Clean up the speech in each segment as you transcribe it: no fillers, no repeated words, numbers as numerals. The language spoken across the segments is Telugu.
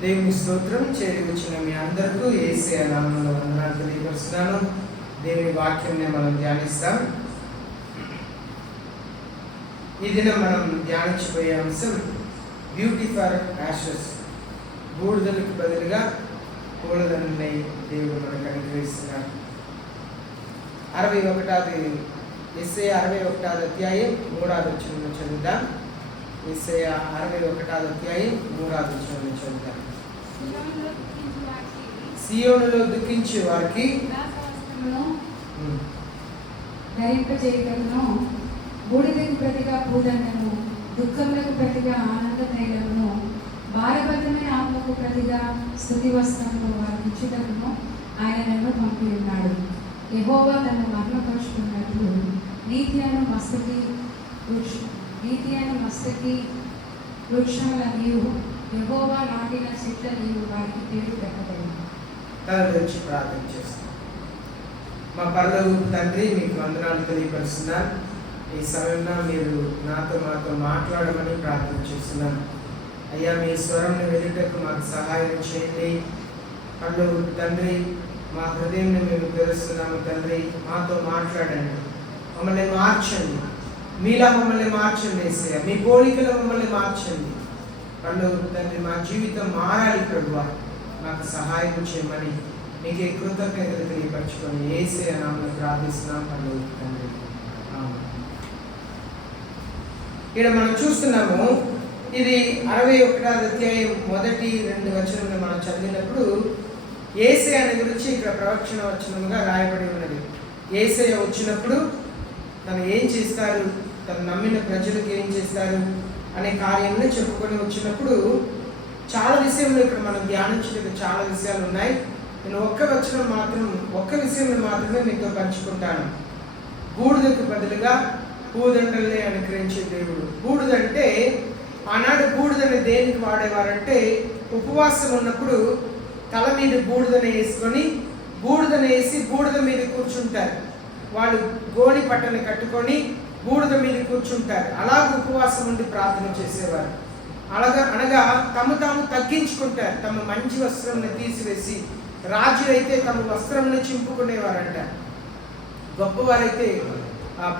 దేవుని స్తోత్రం. చేరి వచ్చిన మీ అందరికీ యేసయ్య నామములో వందనాలు తెలియపరుస్తున్నాను. దేవుని వాక్యాన్ని మనం ధ్యానిస్తాం. ఈ దినం మనం ధ్యానించబోయే అంశం బ్యూటీ ఫర్ యాషెస్. బూడిదలకు బదులుగా పూలదండని దేవుడు మనకు అనుగ్రహిస్తున్నాడు. 61వ యెషయా 61వ అధ్యాయం 3వ వచనం చదువుదాం. యెషయా 61వ అధ్యాయం 3వ వచనం చదువుదాం. సియోనులో దుఃఖించే వారికి ధరింపజేయగలను, బూడిదకు ప్రతిగా పూదండను, దుఃఖములకు ప్రతిగా ఆనంద తైలమును, భారభద్రమైన ఆత్మకు ప్రతిగా స్తుతి వస్త్రమును వారికి ఇచ్చుటకును ఆయన నన్ను పంపి ఉన్నాడు. యెహోవా నన్ను మహిమపరుచుకున్నట్లు నీతి అను మస్తకి వృక్షములనియు యెహోవా నాటిన చెట్లనియు వారికి పేరు పెట్టబడింది. తలచి ప్రార్థన చేస్తాం. మా పరలోకపు తండ్రి, మీకు వందనాలు తెలియపరుస్తున్నాను. ఈ సమయంలో మీరు మాతో మాట్లాడమని ప్రార్థన చేస్తున్నాను. అయ్యా, మీ స్వరంని వెలుటకు మాకు సహాయం చేయండి. పరలోకపు తండ్రి, మా హృదయంని మేము తెలుస్తున్నాము తండ్రి. మాతో మాట్లాడండి, మమ్మల్ని మార్చండి. మీలా మమ్మల్ని మార్చండి యేసయ్య. మీ పోలికలో మమ్మల్ని మార్చండి. పరలోకపు తండ్రి, మా జీవితం మారాలి ప్రభువా. మాకు సహాయం చేయమని మీకే కృతజ్ఞతలు తెలియపరచుకొని యేసయ్య నామములో ప్రార్థిస్తున్నాం పరలోకపు తండ్రి. ఇక్కడ మనం చూస్తున్నాము, ఇది 61వ అధ్యాయం 1-2 వచనంలో మనం చదివినప్పుడు యేసయ్య అనే గురించి ఇక్కడ ప్రవచన వచనముగా రాయబడి ఉన్నది. యేసయ్య వచ్చినప్పుడు తను ఏం చేస్తారు, తను నమ్మిన ప్రజలకు ఏం చేస్తారు అనే కార్యాన్ని చెప్పుకొని వచ్చినప్పుడు చాలా విషయంలో ఇక్కడ మనం ధ్యానించడానికి చాలా విషయాలు ఉన్నాయి. నేను ఒక్క విషయంలో మాత్రమే మీతో పంచుకుంటాను. బూడిదకు బదులుగా పూదండల్ని అనుగ్రహించే దేవుడు. బూడిదంటే, ఆనాడు బూడిదని దేనికి వాడేవారంటే, ఉపవాసం ఉన్నప్పుడు తల మీద బూడిదని వేసుకొని బూడిదని వేసి బూడిద మీద కూర్చుంటారు. వాళ్ళు గోని పట్టని కట్టుకొని బూడిద మీద కూర్చుంటారు. అలాగ ఉపవాసం ఉండి ప్రార్థన చేసేవారు. అనగా తాము తగ్గించుకుంటారు. తమ మంచి వస్త్రంని తీసివేసి, రాజులైతే తమ వస్త్రంని చింపుకునేవారంట. గొప్పవారైతే,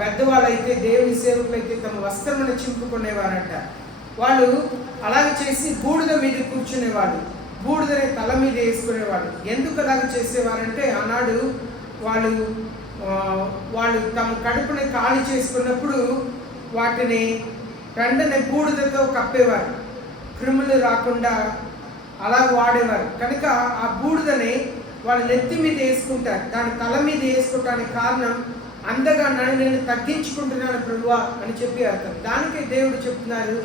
పెద్దవాళ్ళైతే, దేవుని సేవకులైతే తమ వస్త్రమును చింపుకునేవారంట. వాళ్ళు అలాగే చేసి బూడిద మీద కూర్చునేవాళ్ళు, బూడిదని తల మీద వేసుకునేవాళ్ళు. ఎందుకు అలాగ చేసేవారంటే, ఆనాడు వాళ్ళు తమ కడుపుని ఖాళీ చేసుకున్నప్పుడు వాటిని వెంటనే బూడిదతో కప్పేవారు, క్రిములు రాకుండా అలా వాడేవారు. కనుక ఆ బూడిదని వాళ్ళు నెత్తి మీద వేసుకుంటారు. దాని తల మీద వేసుకోవటానికి కారణం, అందగా నేను తగ్గించుకుంటున్నాను ప్రభువా అని చెప్పి అర్థం. దానికే దేవుడు చెప్తున్నారు,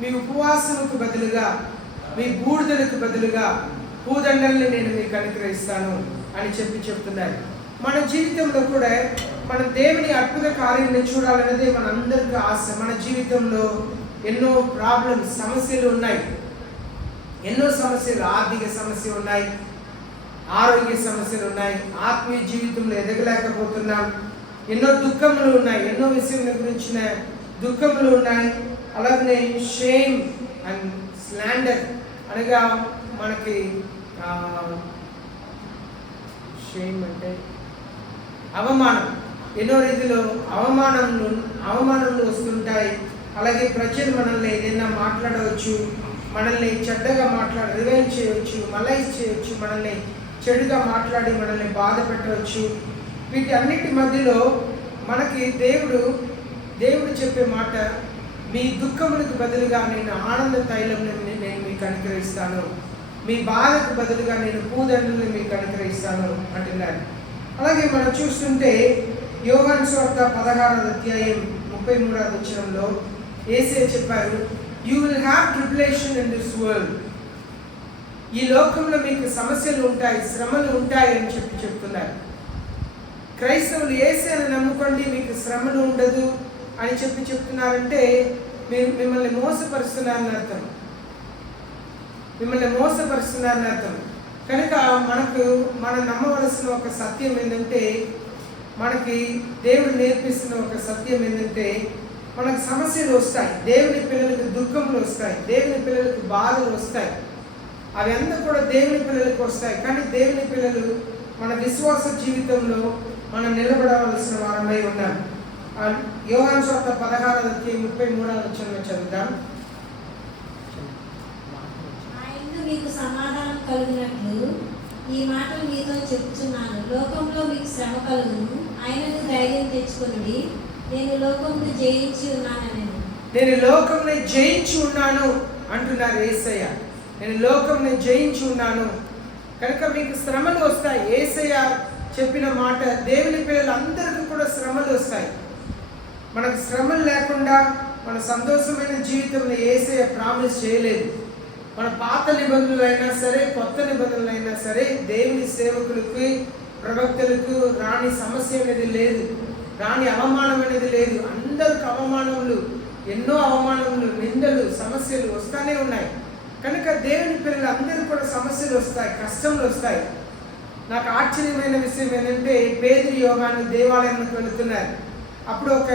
మీ ఉపవాసముకు బదులుగా, మీ బూడిదలకు బదులుగా పూదండల్ని నేను మీకు అనుగ్రహిస్తాను అని చెప్తున్నారు. మన జీవితంలో కూడా మన దేవుని అద్భుత కార్యాన్ని చూడాలనేది మన అందరికీ ఆశ. మన జీవితంలో ఎన్నో ప్రాబ్లమ్స్, సమస్యలు ఉన్నాయి. ఎన్నో సమస్యలు, ఆర్థిక సమస్యలు ఉన్నాయి, ఆరోగ్య సమస్యలు ఉన్నాయి, ఆత్మీయ జీవితంలో ఎదగలేకపోతున్నాం, ఎన్నో దుఃఖములు ఉన్నాయి, ఎన్నో విషయాల గురించిన దుఃఖములు ఉన్నాయి. అలాగే షేమ్ అండ్ స్లాండర్, అనగా మనకి షేమ్ అంటే అవమానం, ఎన్నో రీతిలో అవమానములు వస్తుంటాయి. అలాగే ప్రజలు మనల్ని ఏదైనా మాట్లాడవచ్చు, మనల్ని చెడ్డగా రివైల్ చేయవచ్చు, మలైజ్ చేయవచ్చు, మనల్ని చెడుగా మాట్లాడి మనల్ని బాధ పెట్టవచ్చు. వీటి అన్నిటి మధ్యలో మనకి దేవుడు చెప్పే మాట, మీ దుఃఖములకు బదులుగా నేను ఆనంద తైలం నేను మీకు అనుగ్రహిస్తాను, మీ బాధకు బదులుగా నేను పూదండల్ని మీకు అనుగ్రహిస్తాను అంటున్నాను. అలాగే మనం చూస్తుంటే యోహాను సువార్త 16వ అధ్యాయం 33వ వచనంలో యేసయ్య చెప్పారు, you will have tribulation in this world. ఈ లోకంలో మీకు సమస్యలు ఉంటాయి, శ్రమలు ఉంటాయి అని చెప్తున్నారు. క్రైస్తవులు యేసయ్యను నమ్ముకోండి, మీకు శ్రమలు ఉండదు అని చెప్తున్నారంటే మిమ్మల్ని మోసపరుస్తున్నారని అర్థం. కనుక మనం నమ్మవలసిన ఒక సత్యం ఏంటంటే, మనకి దేవుడు నేర్పిస్తున్న ఒక సత్యం ఏంటంటే, మనకు సమస్యలు వస్తాయి, దేవుని పిల్లలకు దుఃఖములు వస్తాయి, దేవుని పిల్లలకు బాధలు వస్తాయి. అవి అంతా కూడా దేవుని పిల్లలకు వస్తాయి. కానీ దేవుని పిల్లలు మన విశ్వాస జీవితంలో మనం నిలబడవలసిన వారమై ఉన్నాం. యోహాను సువార్త 16:33 చదువుదాం. ఆయనను మీకు సమాధానం కలిగినట్లు ఈ మాటలు మీతో చెప్తున్నాను. లోకంలో మీకు శ్రమ కలుగును, ఆయనను ధైర్యం తెచ్చుకొనుడి, నేను లోకమును జయించి ఉన్నానని. నేను లోకంని జయించి ఉన్నాను అంటున్నారు యేసయ్య. నేను లోకంని జయించి ఉన్నాను. కనుక మీకు శ్రమలు వస్తాయి. యేసయ్య చెప్పిన మాట, దేవుని పిల్లలందరికీ కూడా శ్రమలు వస్తాయి. మనకు శ్రమలు లేకుండా మన సంతోషమైన జీవితంలో యేసయ్య ప్రామిస్ చేయలేదు. మన పాత నిబంధనలైనా సరే, కొత్త నిబంధనలైనా సరే, దేవుని సేవకులకి, ప్రవక్తలకు రాని సమస్య అనేది లేదు, రాని అవమానం అనేది లేదు. అందరికి అవమానములు, ఎన్నో అవమానములు, నిందలు, సమస్యలు వస్తూనే ఉన్నాయి. కనుక దేవుని పిల్లలు అందరూ కూడా సమస్యలు వస్తాయి, కష్టములు వస్తాయి. నాకు ఆశ్చర్యమైన విషయం ఏంటంటే, పేదరి యోహాను దేవాలయానికి వెళుతున్నారు. అప్పుడు ఒక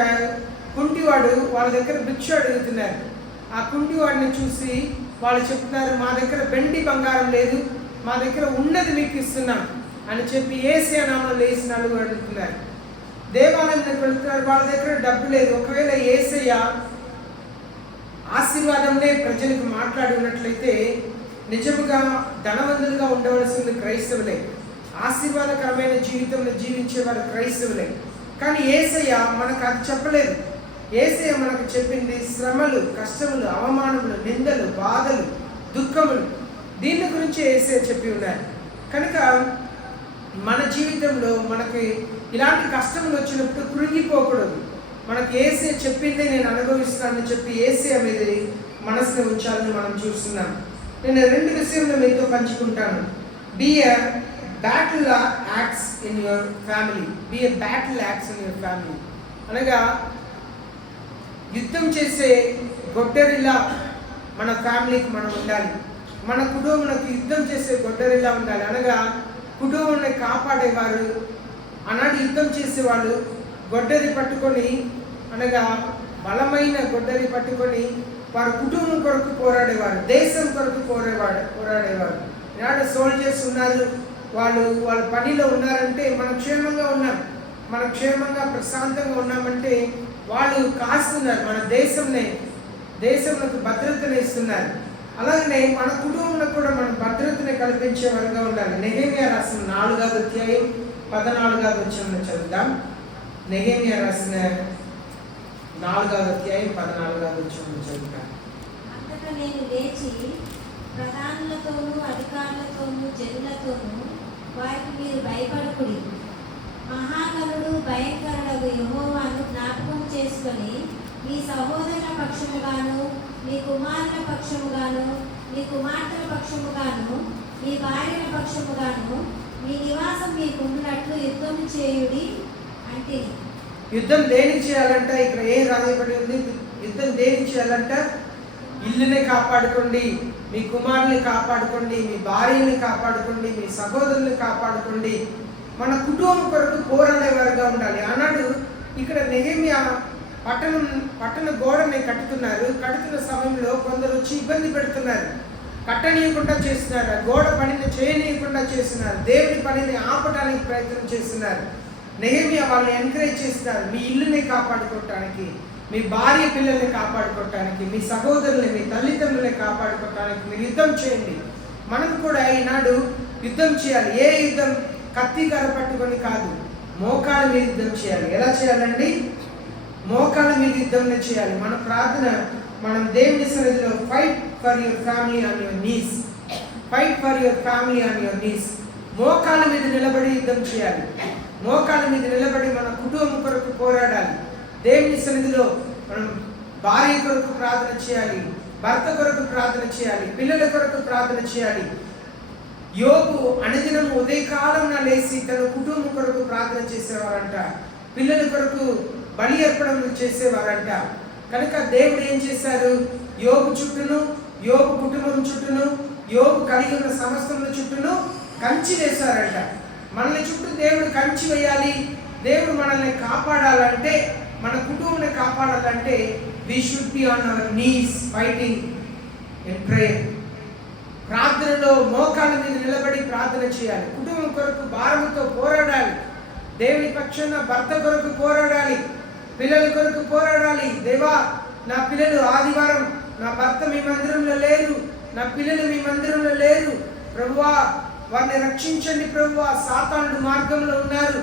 కుంటివాడు వాళ్ళ దగ్గర భిక్ష అడుగుతున్నారు. ఆ కుంటివాడిని చూసి వాళ్ళు చెప్తున్నారు, మా దగ్గర వెండి బంగారం లేదు, మా దగ్గర ఉన్నది మీకు ఇస్తున్నాం అని చెప్పి యేసయ్య నామములో లేచి అడుగుతున్నారు. దేవాలయానికి వెళుతున్నారు, వాళ్ళ దగ్గర డబ్బు లేదు. ఒకవేళ యేసయ్య ఆశీర్వాదంలో ప్రజలకు మాట్లాడి ఉన్నట్లయితే నిజముగా ధనవంతులుగా ఉండవలసింది క్రైస్తవులే, ఆశీర్వాదకరమైన జీవితంలో జీవించేవారు క్రైస్తవులే. కానీ యేసయ్య మనకు అది చెప్పలేదు. యేసయ్య మనకు చెప్పింది శ్రమలు, కష్టములు, అవమానములు, నిందలు, బాధలు, దుఃఖములు, దీని గురించి యేసయ్య చెప్పి ఉన్నారు. కనుక మన జీవితంలో మనకి ఇలాంటి కష్టములు వచ్చినప్పుడు కృంగిపోకూడదు. మనకి యేసయ్య చెప్పిందే నేను అనుభవిస్తానని చెప్పి యేసయ్య మీద మనసుని ఉంచాలని మనం చూస్తున్నాం. నేను 2 విషయంలో మీతో పంచుకుంటాను. Be a battle axe in your family. Be a battle axe in your family అనగా యుద్ధం చేసే గొడ్డరిలా మన ఫ్యామిలీకి మనం ఉండాలి. మన కుటుంబానికి యుద్ధం చేసే గొడ్డరిలా ఉండాలి. అనగా కుటుంబాన్ని కాపాడేవారు, ఆనాడు యుద్ధం చేసేవాళ్ళు గొడ్డరి పట్టుకొని, అనగా బలమైన గొడ్డరి పట్టుకొని వారు కుటుంబం కొరకు పోరాడేవారు, దేశం కొరకు పోరాడేవారు. ఈనాడు సోల్జర్స్ ఉన్నారు, వాళ్ళ పనిలో ఉన్నారంటే మనం క్షేమంగా ఉన్నాం, మనం క్షేమంగా ప్రశాంతంగా ఉన్నామంటే వాళ్ళు కాస్తున్నారు, మన దేశంలోకి భద్రతను ఇస్తున్నారు. అలాగనే మన కుటుంబంలో కూడా మనం భద్రతని కల్పించే వారుగా ఉండాలి. నెహెమ్యా రాసిన 4:14 చదువుదాం. నెహెమ్యా రాసిన 4:14 చదువుతాం. అంతటా నేను లేచి ప్రధానులతోనూ అధికారులతోనూ జనులతోనూ వారికి మీరు భయపడకుడి, మహాగణుడు భయంకరుడు యెహోవాను జ్ఞాపకం చేసుకొని మీ సహోదరుల పక్షముగాను, మీ కుమారుల పక్షముగాను, మీ కుమార్తెల పక్షముగాను, మీ భార్యల పక్షముగాను మీ నివాసం మీకుండునట్లు యుద్ధం చేయుడి అంటే. యుద్ధం దేనికి చేయాలంట? ఇక్కడ ఏం రాయబడి ఉంది? యుద్ధం దేనికి చేయాలంట? ఇల్లుని కాపాడుకోండి, మీ కుమారుని కాపాడుకోండి, మీ భార్యని కాపాడుకోండి, మీ సహోదరుని కాపాడుకోండి, మన కుటుంబం కొరకు పోరాడేవారుగా ఉండాలి. ఆనాడు ఇక్కడ నెహెమ్యా పట్టణ గోడని కట్టుతున్న సమయంలో కొందరు వచ్చి ఇబ్బంది పెడుతున్నారు, కట్టనీయకుండా చేస్తున్నారు, గోడ పనిని చేయనీయకుండా చేస్తున్నారు, దేవుని పనిని ఆపడానికి ప్రయత్నం చేస్తున్నారు. నెహెమ్యా వాళ్ళని ఎంకరేజ్ చేస్తున్నారు, మీ ఇల్లుని కాపాడుకోవటానికి, మీ భార్య పిల్లల్ని కాపాడుకోవటానికి, మీ సహోదరుల్ని, మీ తల్లిదండ్రుల్ని కాపాడుకోవటానికి మీరు యుద్ధం చేయండి. మనం కూడా ఈనాడు యుద్ధం చేయాలి. ఏ యుద్ధం? కత్తి కర్ర పట్టుకొని కాదు, మోకాళ్ళ మీద యుద్ధం చేయాలి. ఎలా చేయాలండి? మోకాళ్ళ మీద యుద్ధం చేయాలి. మన ప్రార్థన, మనం దేవుని సన్నిధిలో fight for your family on your knees, fight for your family on your knees. మోకాళ్ళ మీద నిలబడి యుద్ధం చేయాలి. మోకాళ్ళ మీద నిలబడి మన కుటుంబం కొరకు పోరాడాలి. దేవుని సన్నిధిలో మనం భార్య కొరకు ప్రార్థన చేయాలి, భర్త కొరకు ప్రార్థన చేయాలి, పిల్లల కొరకు ప్రార్థన చేయాలి. యోబు అనుదినం ఉదయకాలం లేచి తన కుటుంబం కొరకు ప్రార్థన చేసేవారంట, పిల్లల కొరకు బలి అర్పణం చేసేవారంట. కనుక దేవుడు ఏం చేశారు? యోబు చుట్టూను, యోబు కుటుంబం చుట్టూను, యోబు కలిగి ఉన్న సమస్తముల చుట్టూను కంచి వేశారంట. మనల్ని చుట్టూ దేవుడు కంచి వేయాలి. దేవుడు మనల్ని కాపాడాలంటే, మన కుటుంబాన్ని కాపాడాలంటే we should be on our knees fighting in prayer. ప్రార్థనలో మోకాళ్ళ మీద నిలబడి ప్రార్థన చేయాలి. కుటుంబం కొరకు భారముతో పోరాడాలి. దేవుని పక్షాన భర్త కొరకు పోరాడాలి. పిల్లల కొరకు పోరాడాలి. దేవా, నా పిల్లలు ఆదివారం నా భర్త మీ మందిరంలో లేరు, నా పిల్లలు మీ మందిరంలో లేరు, ప్రభువా వారిని రక్షించండి ప్రభువా, సాతానుడు మార్గంలో ఉన్నారు,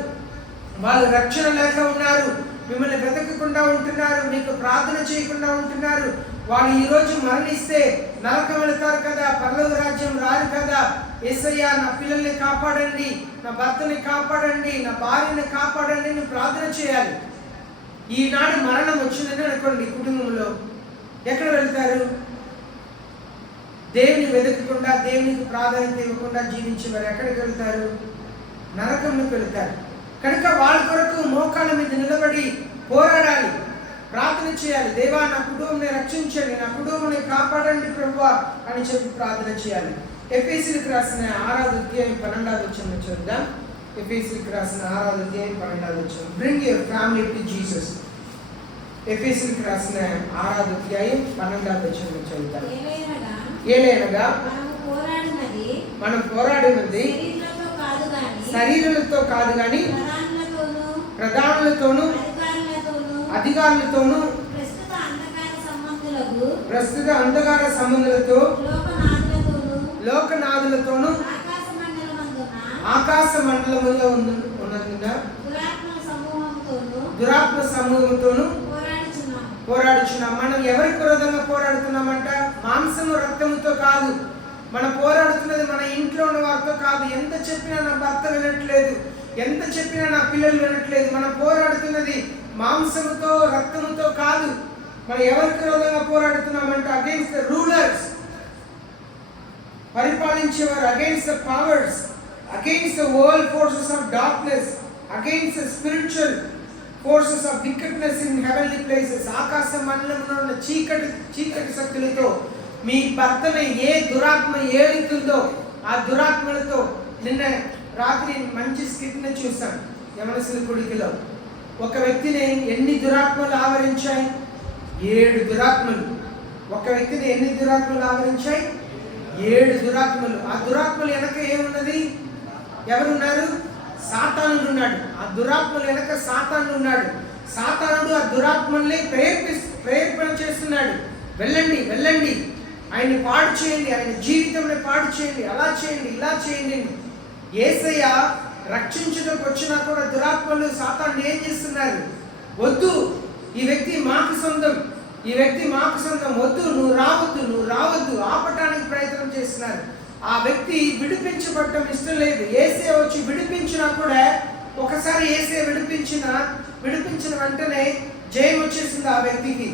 వాళ్ళు రక్షణ లేక ఉన్నారు, మిమ్మల్ని వెతకకుండా ఉంటున్నారు, మీకు ప్రార్థన చేయకుండా ఉంటున్నారు, వాళ్ళు ఈరోజు మరణిస్తే నరకం వెళతారు కదా, పరలోక రాజ్యం రారు కదా. యేసయ్యా, నా పిల్లల్ని కాపాడండి, నా భర్తని కాపాడండి, నా భార్యని కాపాడండి అని ప్రార్థన చేయాలి. ఈనాడు మరణం వచ్చిందని అనుకోండి, కుటుంబంలో ఎక్కడ వెళ్తారు? దేవుని వెతకకుండా, దేవునికి ప్రాధాన్యత ఇవ్వకుండా జీవించేవారు ఎక్కడికి వెళ్తారు? నరకంలోకి వెళ్తారు. కనుక వాళ్ళ కొరకు మోకాళ్ళ మీద నిలబడి పోరాడాలి, ప్రార్థన చేయాలి. దేవా, నా కుటుంబాన్ని రక్షించండి, నా కుటుంబాన్ని కాపాడండి ప్రభువా అని చెప్పి ప్రార్థన చేయాలి. ఎఫెసీయులకు రాసిన 6వ అధ్యాయం 12వ వచనం చూద్దాం. ఎఫెసీయులకు రాసిన 6వ అధ్యాయం 12వ వచనం. Bring your family to Jesus. ఎఫెసీయులకు రాసిన 6వ అధ్యాయం 12వ వచనం చదువుతాం. ఏలైనగా మనం పోరాడినది శరీరులతో కాదు గాని ప్రధానులతోనూ అధికారులతోనూ ప్రస్తుత అంధకార సంబంధులతో లోకనాథులతోనూ ఆకాశ మండలములో ఉన్నందున దురాత్మ సమూహంతోనూ పోరాడుచున్నాం. మనం ఎవరికి విరోధంగా పోరాడుతున్నామంట? మాంసము రక్తముతో కాదు. మనం పోరాడుతున్నది మన ఇంట్లో ఉన్న వారితో కాదు. ఎంత చెప్పినా నా భర్త వినట్లేదు, ఎంత చెప్పినా నా పిల్లలు వినట్లేదు. మనం పోరాడుతున్నది మాంసముతో రక్తముతో కాదు. మనం ఎవరికి విరోధంగా పోరాడుతున్నామంటే అగైన్స్ ద రూలర్స్, పరిపాలించేవారు, against the powers, against the world forces of darkness, against the spiritual forces of wickedness in heavenly places. ఆకాశ మండలంలో ఉన్న చీకటి శక్తులతో మీ భర్తని ఏ దురాత్మ ఏలుతుందో ఆ దురాత్మలతో. నిన్న రాత్రి మంచి స్కిట్ని చూసాం యమనసుల కుడికిలో. ఒక వ్యక్తిని ఎన్ని దురాత్మలు ఆవరించాయి? 7 దురాత్మలు. ఒక వ్యక్తిని ఎన్ని దురాత్మలు ఆవరించాయి? 7 దురాత్మలు. ఆ దురాత్మలు వెనక ఏమున్నది? ఎవరున్నారు? సాతానుడు ఉన్నాడు. ఆ దురాత్మలు వెనక సాతానుడు ఉన్నాడు. సాతానుడు ఆ దురాత్మల్ని ప్రేరేపణ చేస్తున్నాడు. వెళ్ళండి వెళ్ళండి, ఆయన్ని పాడు చేయండి, ఆయన జీవితంలో పాడు చేయండి, అలా చేయండి, ఇలా చేయండి. యేసయ్య రక్షించడానికి వచ్చినా కూడా దురాత్మలు సాతానుడు ఏం చేస్తున్నారు? వద్దు, ఈ వ్యక్తి మాకు సొంతం, ఈ వ్యక్తి మాకు సొంతం, వద్దు, నువ్వు రావద్దు ఆపటానికి ప్రయత్నం చేస్తున్నారు. ఆ వ్యక్తి విడిపించబడటం ఇష్టం లేదు. యేసయ్య వచ్చి విడిపించినా కూడా, ఒకసారి యేసయ్య విడిపించిన వెంటనే జయం వచ్చేసింది ఆ వ్యక్తికి.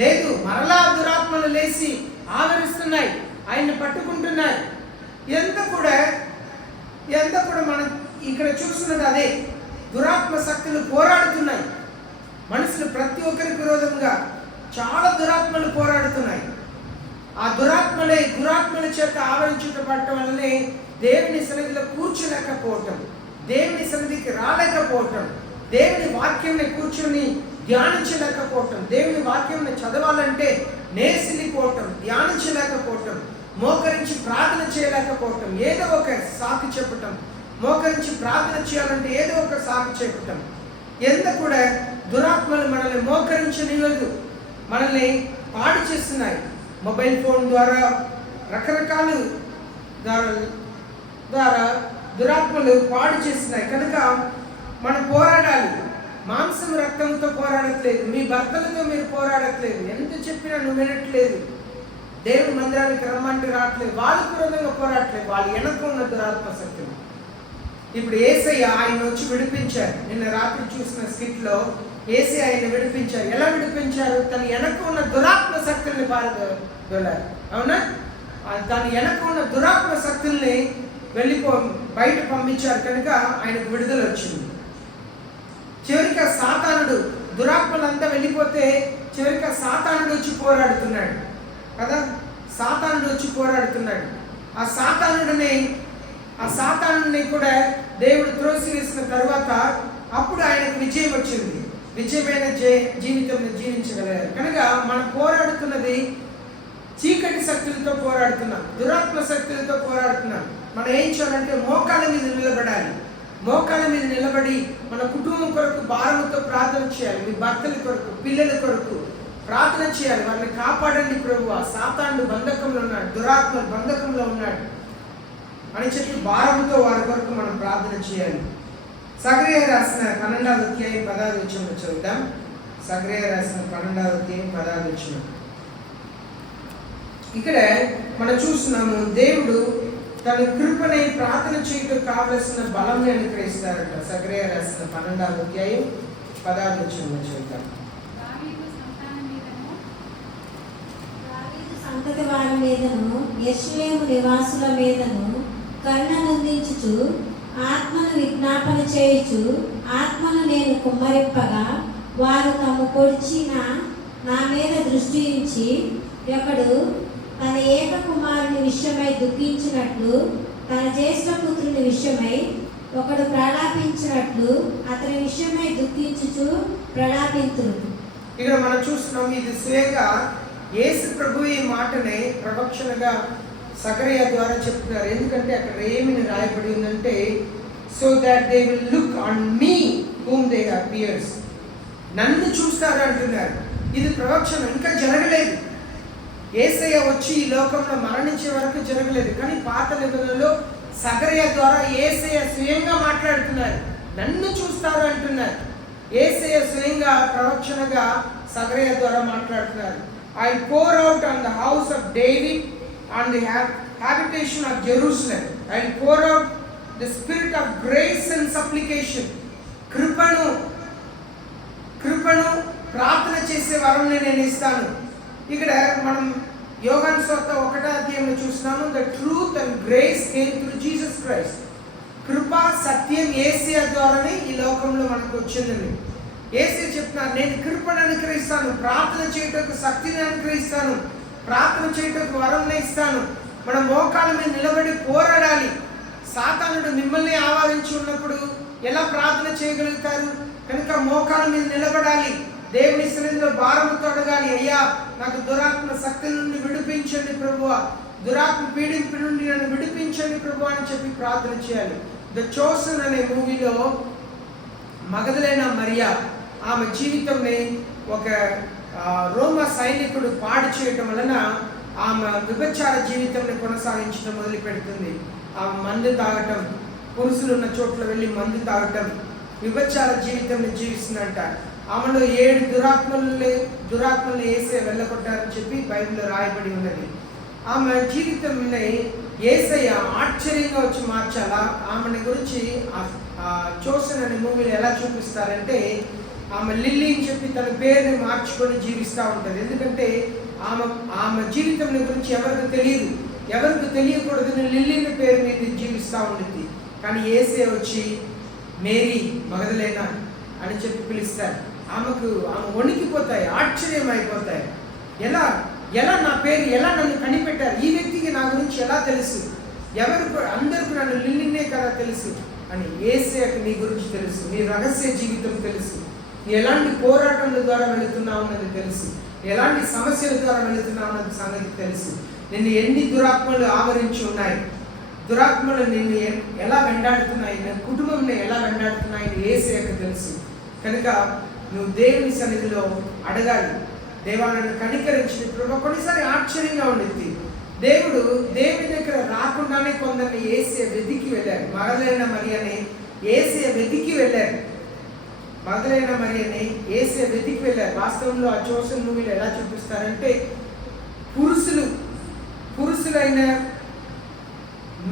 లేదు, మరలా దురాత్మలు లేచి ఆవరిస్తున్నాయి, ఆయన్ని పట్టుకుంటున్నాయి. ఎంత కూడా మనం ఇక్కడ చూస్తున్నది అదే. దురాత్మ శక్తులు పోరాడుతున్నాయి. మనుషులు ప్రతి ఒక్కరికి విరోధంగా చాలా దురాత్మలు పోరాడుతున్నాయి. ఆ దురాత్మల చేత ఆవరించబడటం వల్లనే దేవుని సన్నిధిలో కూర్చోలేకపోవటం, దేవుని సన్నిధికి రాలేకపోవటం, దేవుని వాక్యంని కూర్చొని ధ్యానించలేకపోవటం, దేవుని వాక్యంని చదవాలంటే నేసిలిపోవటం, ధ్యానించలేకపోవటం, మోకరించి ప్రార్థన చేయలేకపోవటం, ఏదో ఒక సాకు చెప్పటం, మోకరించి ప్రార్థన చేయాలంటే ఏదో ఒక సాకు చెప్పటం. ఎంత కూడా దురాత్మలు మనల్ని మోకరించనివ్వదు, మనల్ని పాడు చేస్తున్నాయి. మొబైల్ ఫోన్ ద్వారా, రకరకాల ద్వారా దురాత్మలు పాడు చేస్తున్నాయి. కనుక మనం పోరాడాలి. మాంసం రక్తంతో పోరాడట్లేదు, మీ భర్తలతో మీరు పోరాడట్లేదు. ఎంత చెప్పినా నువ్వు వినట్లేదు, దేవుని మందిరానికి రమ్మంటే రావట్లేదు, వాళ్ళకు విరోధంగా పోరాడట్లేదు, వాళ్ళు వెనక ఉన్న దురాత్మ శక్తులు. ఇప్పుడు యేసయ్య ఆయన వచ్చి విడిపించారు. నిన్న రాత్రి చూసిన స్కిట్లో యేసయ్య ఆయన విడిపించారు. ఎలా విడిపించారు? తన వెనక ఉన్న దురాత్మ శక్తుల్ని పారదోలారు. అవునా? తన వెనక ఉన్న దురాత్మ శక్తుల్ని బయట పంపించారు. కనుక ఆయనకు విడుదల వచ్చింది. చివరికి సాతానుడు, దురాత్మలంతా వెళ్ళిపోతే చివరికి సాతానుడు వచ్చి పోరాడుతున్నాడు కదా. సాతానుడు వచ్చి పోరాడుతున్నాడు. ఆ సాతానుడిని కూడా దేవుడు త్రోసివేసిన తర్వాత అప్పుడు ఆయనకు విజయం వచ్చింది. విజయమైన జీవితం జీవించగలిగారు. కనుక మనం పోరాడుతున్నది చీకటి శక్తులతో పోరాడుతున్నాం, దురాత్మ శక్తులతో పోరాడుతున్నాం. మనం ఏం చేయాలంటే మోకాళ్ళ మీద నిలబడాలి. మోకాళ్ళ మీద నిలబడి మన కుటుంబం కొరకు భారముతో ప్రార్థన చేయాలి. మీ భర్తల కొరకు, పిల్లల కొరకు ప్రార్థన చేయాలి. వారిని కాపాడండి ప్రభువా, సాతానుడు బంధకంలో ఉన్నాడు, దురాత్మ బంధకంలో ఉన్నాడు అని చెప్పి భారముతో వారి కొరకు మనం ప్రార్థన చేయాలి. సగరియా రాసిన 12వ అధ్యాయం 10వ వచనం చదువుతాం. సగరియా రాసిన 12వ అధ్యాయం 10వ వచనం. ఇక్కడ మనం చూస్తున్నాము, దేవుడు తన కృపని ప్రార్థన చేయటం కావలసిన బలంని అనుగ్రహిస్తారట. సగరియా రాసిన 12వ అధ్యాయం 10వ వచనం చదువుతాం. సంతతి వారి మీదను యెరూషలేము నివాసుల మీదను కరుణనుందించుచు ఆత్మను విజ్ఞాపన చేయుచు ఆత్మను నేను కుమ్మరింపగా వారు తమ పొడిచిన నా మీద దృష్టి ఉంచి ఒకడు తన ఏక కుమారుని విషయమై దుఃఖించినట్లు తన జ్యేష్ఠ పుత్రుని విషయమై ఒకడు ప్రలాపించినట్లు అతని విషయమై దుఃఖించుచు ప్రలాపింతురు. ఇక్కడ మనం చూస్తున్నాం, ఇది స్వేగా యేసు ప్రభు ఈ మాటనే ప్రవక్షణగా సకరియా ద్వారా చెప్తున్నారు. ఎందుకంటే అక్కడ ఏమని రాయబడి ఉందంటే, so that they will look on me whom they have pierced. నన్ను చూస్తారు అంటున్నారు. ఇది ప్రవక్షణ ఇంకా జరగలేదు. యేసయ్య వచ్చి ఈ లోకంలో మరణించే వరకు జరగలేదు. కానీ పాత నిబంధనలో సకరియా ద్వారా యేసయ్య స్వయంగా మాట్లాడుతున్నారు. నన్ను చూస్తారు అంటున్నారు. యేసయ్య స్వయంగా ప్రవక్షణగా సకరియా ద్వారా మాట్లాడుతున్నారు. I pour out on the house of David and the habitation of Jerusalem. I will pour out the spirit of grace and supplication. కృపను ప్రార్థన చేసే వరం నేను ఇస్తాను. ఇక్కడ మనం యోహాను సువార్త 1వ అధ్యాయంలో చూస్తున్నాము, the truth and grace came through Jesus Christ. కృప సత్యం యేసయ్య ద్వారానే ఈ లోకంలో మనకు వచ్చిందండి. యేసయ్య చెప్తున్నారు, నేను కృపను అనుగ్రహిస్తాను, ప్రార్థన చేయటకు శక్తిని అనుగ్రహిస్తాను, ప్రార్థన చేయటకు వరంని ఇస్తాను. మనం మోకాళ్ళ మీద నిలబడి పోరాడాలి. సాతానుడు మిమ్మల్ని ఆవరించి ఉన్నప్పుడు ఎలా ప్రార్థన చేయగలుగుతారు? కనుక మోకాళ్ళ మీద నిలబడాలి. దేవుని సన్నిధిలో భారముతో అడగాలి, అయ్యా నాకు దురాత్మ శక్తి నుండి విడిపించండి ప్రభువా, దురాత్మ పీడింపు నుండి నన్ను విడిపించండి ప్రభువా అని చెప్పి ప్రార్థన చేయాలి. ద చోసన్ అనే మూవీలో మగధలేన మరియా ఆమె జీవితంని ఒక రోమా సైనికుడు పాడు చేయటం వలన ఆమె విభచార జీవితంని కొనసాగించడం మొదలు పెడుతుంది. ఆమె మందు తాగటం, పురుషులు ఉన్న చోట్ల వెళ్ళి మందు తాగటం, విభచార జీవితంని జీవిస్తుందంట. ఆమెలో 7 దురాత్మలు యేసయ్య వెళ్ళగొట్టారని చెప్పి బైబిల్లో రాయబడి ఉన్నది. ఆమె జీవితంని యేసయ్య ఆశ్చర్యంగా వచ్చి మార్చాలా. ఆమెని గురించి చోసన్ అనే మూవీలో ఎలా చూపిస్తారంటే, ఆమె లిల్లీ అని చెప్పి తన పేరుని మార్చుకొని జీవిస్తూ ఉంటుంది. ఎందుకంటే ఆమె జీవితం గురించి ఎవరికి తెలియదు, ఎవరికి తెలియకూడదని లిల్లీని పేరు మీద జీవిస్తూ ఉంటుంది. కానీ యేసయ్య వచ్చి మేరీ మగధలేనా అని చెప్పి పిలుస్తారు. ఆమె వణికిపోతాయి, ఆశ్చర్యం అయిపోతాయి. ఎలా నా పేరు ఎలా నన్ను కనిపెట్టారు, ఈ వ్యక్తికి నా గురించి ఎలా తెలుసు, అందరికీ నన్ను లిల్లీనే కదా తెలుసు అని. యేసయ్యకు నీ గురించి తెలుసు, నీ రహస్య జీవితం తెలుసు, నీ ఎలాంటి పోరాటంల ద్వారా వెళుతున్నావు అన్నది తెలుసు, ఎలాంటి సమస్యల ద్వారా వెళుతున్నావు అన్నది సంగతి తెలుసు. నిన్ను ఎన్ని దురాత్మలు ఆవరించి ఉన్నాయి, దురాత్మలు నిన్ను ఎలా వెంటాడుతున్నాయి, నీ కుటుంబంని ఎలా వెంటాడుతున్నాయి యేసయ్యకు తెలుసు. కనుక నువ్వు దేవుని సన్నిధిలో అడగాలి, దేవా నన్ను కనికరించినప్పుడు. కొన్నిసారి ఆశ్చర్యంగా ఉండింది, దేవుని దగ్గర రాకుండానే కొందరిని యేసయ్య వెతికి వెళ్ళారు. మగధలేన మరియని యేసయ్య వెతికి వెళ్ళారు. మగధలేన మరియని యేసయ్య వెతికి వెళ్ళారు. వాస్తవంలో ఆ చోసన్ మూవీలో ఎలా చూపిస్తారంటే, పురుషులైన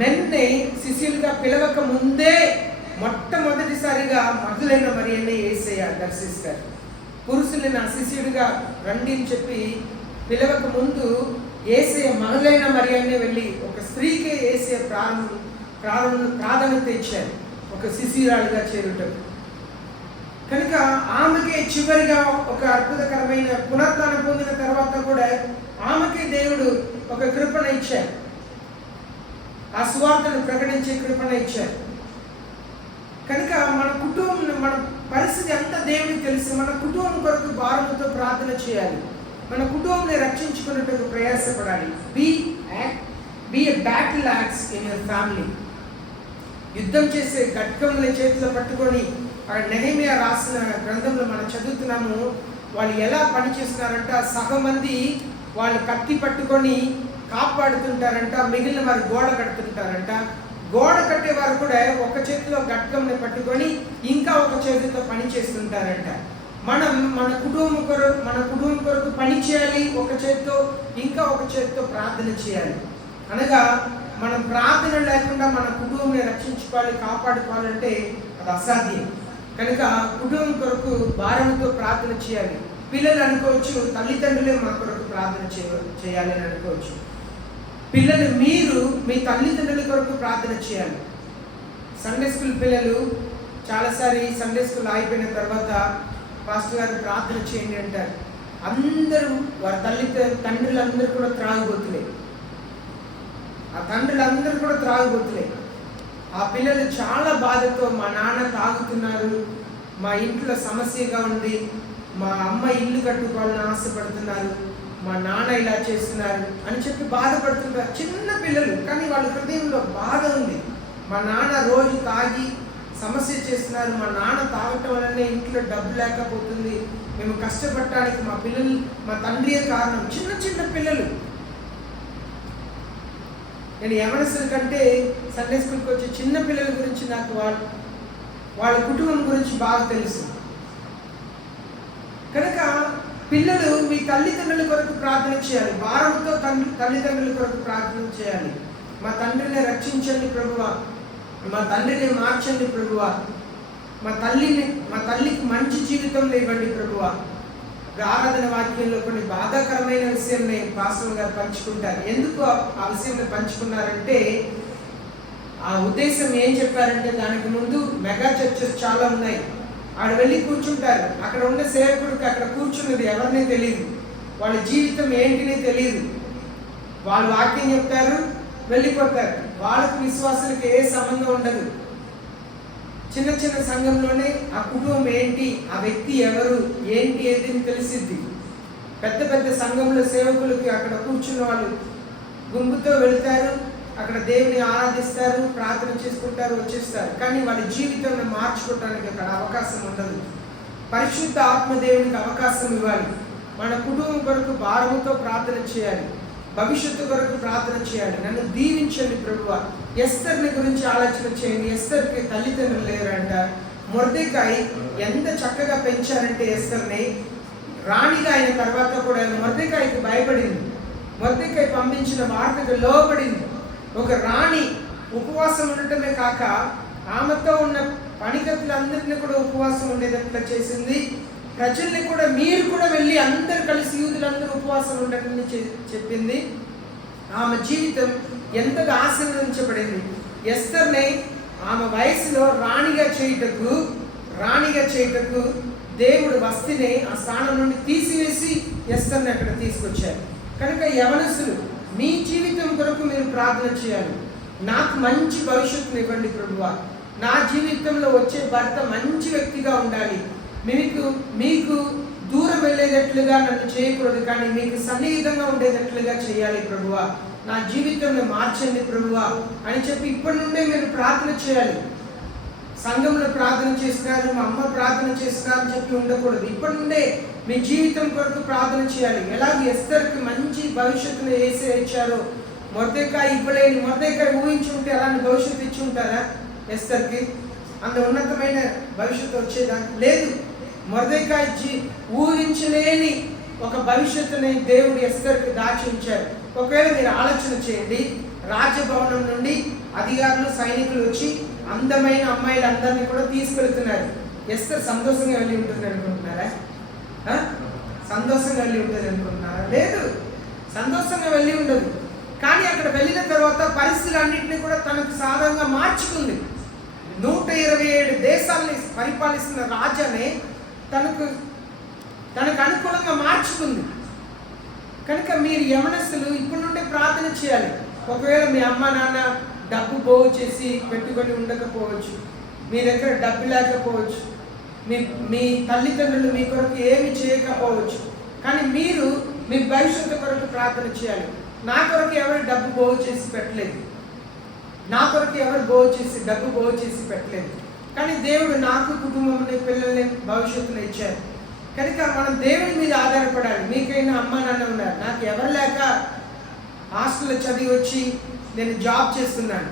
మెన్ని శిష్యులుగా పిలవక ముందే మొట్టమొదటిసారిగా మగధలేన మరియని యేసయ్య దర్శిస్తారు. పురుషుల్ని నా శిష్యుడిగా రండి అని చెప్పి పిలవక ముందు యేసయ్య మగధలేన మరియని వెళ్ళి ఒక స్త్రీకే యేసయ్య ప్రాధాన్యత ఇచ్చారు, ఒక శిష్యురాలుగా చేరుటం. కనుక ఆమెకే చివరిగా ఒక అద్భుతకరమైన పునరుత్థానం పొందిన తర్వాత కూడా ఆమెకే దేవుడు ఒక కృపణ ఇచ్చారు, ఆ సువార్తను ప్రకటించే కృపణ ఇచ్చారు. కనుక మన కుటుంబం, మన పరిస్థితి అంతా దేవుడికి తెలుసు. మన కుటుంబం కొరకు భారముతో ప్రార్థన చేయాలి. మన కుటుంబాన్ని రక్షించుకున్నట్టుకు ప్రయాసపడాలి. Be a battle axe in your family. యుద్ధం చేసే ఖడ్గంని చేతిలో పట్టుకొని, అక్కడ నెహెమియా రాసిన గ్రంథంలో మనం చదువుతున్నాము, వాళ్ళు ఎలా పని చేస్తున్నారంట, సగం మంది వాళ్ళు కత్తి పట్టుకొని కాపాడుతుంటారంట, మిగిలిన వారు గోడ కడుతుంటారంట. గోడ కట్టేవారు కూడా ఒక చేతిలో ఖడ్గంని పట్టుకొని ఇంకా ఒక చేతితో పని చేస్తుంటారంట. మనం మన కుటుంబం కొరకు పని చేయాలి ఒక చేతితో, ఇంకా ఒక చేతితో ప్రార్థన చేయాలి. అనగా మనం ప్రార్థన లేకుండా మన కుటుంబాన్ని రక్షించుకోవాలి, కాపాడుకోవాలంటే అది అసాధ్యం. కనుక కుటుంబం కొరకు భారంతో ప్రార్థన చేయాలి. పిల్లలు అనుకోవచ్చు, తల్లిదండ్రులే మన కొరకు ప్రార్థన చేయాలి అని అనుకోవచ్చు. పిల్లలు మీరు మీ తల్లిదండ్రుల కొరకు ప్రార్థన చేయాలి. సండే స్కూల్ పిల్లలు చాలాసారి సండే స్కూల్ అయిపోయిన తర్వాత పాస్టర్ గారు ప్రార్థన చేయండి అంటారు. అందరూ వారి తండ్రులందరూ కూడా త్రాగుబోతులే. ఆ తండ్రులందరూ కూడా త్రాగుబోతులే. ఆ పిల్లలు చాలా బాధతో, మా నాన్న తాగుతున్నారు, మా ఇంట్లో సమస్యగా ఉంది, మా అమ్మ ఇల్లు కట్టుకోవాలని ఆశపడుతున్నారు, మా నాన్న ఇలా చేస్తున్నారు అని చెప్పి బాధపడుతుంటారు. చిన్న పిల్లలు, కానీ వాళ్ళ హృదయంలో బాధ ఉంది. మా నాన్న రోజు తాగి సమస్య చేస్తున్నారు, మా నాన్న తాగటం వల్లనే ఇంట్లో డబ్బు లేకపోతుంది, మేము కష్టపడటానికి మా తండ్రియే కారణం. చిన్న చిన్న పిల్లలు. నేను యవనస్తుల కంటే సండే స్కూల్కి వచ్చే చిన్న పిల్లల గురించి నాకు వాళ్ళ కుటుంబం గురించి బాగా తెలుసు. కనుక పిల్లలు మీ తల్లిదండ్రుల కొరకు ప్రార్థన చేయాలి. భారంతో తల్లిదండ్రుల కొరకు ప్రార్థన చేయాలి. మా తండ్రిని రక్షించండి ప్రభువా, మా తండ్రిని మార్చండి ప్రభువా, మా తల్లికి మంచి జీవితం ఇవ్వండి ప్రభువా. ఆరాధన వాక్యంలో కొన్ని బాధాకరమైన విషయాన్ని పాస్టర్ గారు పంచుకుంటారు. ఎందుకు ఆ విషయాన్ని పంచుకున్నారంటే, ఆ ఉద్దేశం ఏం చెప్పారంటే, దానికి ముందు మెగా చర్చెస్ చాలా ఉన్నాయి. ఆడ వెళ్ళి కూర్చుంటారు. అక్కడ ఉన్న సేవకుడికి అక్కడ కూర్చున్నది ఎవరిని తెలియదు, వాళ్ళ జీవితం ఏంటిని తెలియదు. వాళ్ళు వాక్యం చెప్తారు, వెళ్ళిపోతారు. వాళ్ళకు విశ్వాసులకు ఏ సంబంధం ఉండదు. చిన్న చిన్న సంఘంలోనే ఆ కుటుంబం ఏంటి, ఆ వ్యక్తి ఎవరు, ఏంటి ఏది తెలిసిద్ది. పెద్ద పెద్ద సంఘంలో సేవకులకి అక్కడ కూర్చున్న వాళ్ళు గుంపుతో వెళుతారు, అక్కడ దేవుని ఆరాధిస్తారు, ప్రార్థన చేసుకుంటారు, వచ్చేస్తారు. కానీ వాళ్ళ జీవితాన్ని మార్చుకోవటానికి అక్కడ అవకాశం ఉండదు. పరిశుద్ధ ఆత్మదేవునికి అవకాశం ఇవ్వాలి. మన కుటుంబం కొరకు భారముతో ప్రార్థన చేయాలి, భవిష్యత్తు కొరకు ప్రార్థన చేయాలి. నన్ను దీవించండి ప్రభువా. ఎస్తర్ని గురించి ఆలోచన చేయండి. ఎస్తర్కి తల్లిదండ్రులు లేరంట. మొర్దెకాయ్ ఎంత చక్కగా పెంచారంటే ఎస్తర్ని, రాణిగా అయిన తర్వాత కూడా మొర్దెకాయకి భయపడింది. మొర్దెకాయ్ పంపించిన వార్తకు లోబడింది. ఒక రాణి ఉపవాసం ఉండటమే కాక ఆమెతో ఉన్న పనికత్తులందరినీ కూడా ఉపవాసం ఉండేటట్లా చేసింది. ప్రజల్ని కూడా మీరు కూడా వెళ్ళి అందరు కలిసి యూదులందరూ ఉపవాసం ఉండటని చెప్పింది. ఆమె జీవితం ఎంతగా ఆశీర్వదించబడింది. ఎస్తర్ని ఆమె వయసులో రాణిగా చేయుటకు దేవుడు వస్తిని ఆ స్థానం నుండి తీసివేసి ఎస్తర్ని అక్కడ తీసుకొచ్చారు. కనుక యవనస్తులు, మీ జీవితం కొరకు మీరు ప్రార్థన చేయాలి. నాకు మంచి భవిష్యత్తును ఇవ్వండి ప్రభువా, నా జీవితంలో వచ్చే భర్త మంచి వ్యక్తిగా ఉండాలి, మీకు దూరం వెళ్ళేటట్లుగా నన్ను చేయకూడదు, కానీ మీకు సన్నిహితంగా ఉండేటట్లుగా చేయాలి ప్రభువా, నా జీవితంలో మార్చండి ప్రభువా అని చెప్పి ఇప్పటి నుండే మీరు ప్రార్థన చేయాలి. సంఘంలో ప్రార్థన చేస్తున్నారు, మా అమ్మ ప్రార్థన చేస్తున్నారు అని చెప్పి ఉండకూడదు. ఇప్పటి నుండే మీ జీవితం కొరకు ప్రార్థన చేయాలి. ఎలాగ ఎస్తర్కి మంచి భవిష్యత్తును వేసే ఇచ్చారో మొర్దెకాయ్ ఇవ్వలేని, మొర్దెకాయ్ ఊహించి ఉంటే అలాంటి భవిష్యత్తు ఇచ్చి ఉంటారా ఎస్తర్కి? అంత ఉన్నతమైన భవిష్యత్తు వచ్చేదా? లేదు. మొర్దెకాయ్ ఊహించలేని ఒక భవిష్యత్తుని దేవుడు ఎస్తర్కి దాచి ఉంచారు. ఒకవేళ మీరు ఆలోచన చేయండి, రాజభవనం నుండి అధికారులు, సైనికులు వచ్చి అందమైన అమ్మాయిలందరినీ కూడా తీసుకెళ్తున్నారు. ఎస్తర్ సంతోషంగా వెళ్ళి ఉంటుంది అనుకుంటున్నారా? సంతోషంగా వెళ్ళి ఉంటుంది అనుకుంటున్నారా? లేదు, సంతోషంగా వెళ్ళి ఉండదు. కానీ అక్కడ వెళ్ళిన తర్వాత పరిస్థితులన్నింటినీ కూడా తనకు సాధంగా మార్చుకుంది. 127 దేశాలని పరిపాలిస్తున్న రాజానే తనకు అనుకూలంగా మార్చుకుంది. కనుక మీరు యవనస్తులు ఇప్పటి నుండే ప్రార్థన చేయాలి. ఒకవేళ మీ అమ్మ నాన్న డబ్బు పోగు చేసి పెట్టుకొని ఉండకపోవచ్చు, మీ దగ్గర డబ్బు లేకపోవచ్చు, మీ తల్లిదండ్రులు మీ కొరకు ఏమి చేయకపోవచ్చు, కానీ మీరు మీ భవిష్యత్తు కొరకు ప్రార్థన చేయాలి. నా కొరకు ఎవరు డబ్బు పోగు చేసి పెట్టలేదు, నా కొరకు ఎవరు డబ్బు పోగు చేసి పెట్టలేదు. కానీ దేవుడు నాకు, కుటుంబంని, పిల్లల్ని, భవిష్యత్తును ఇచ్చారు. కనుక మనం దేవుని మీద ఆధారపడాలి. మీకైనా అమ్మ నాన్న ఉన్నారు, నాకు ఎవరు లేక హాస్టల్లో చదివి వచ్చి నేను జాబ్ చేస్తున్నాను.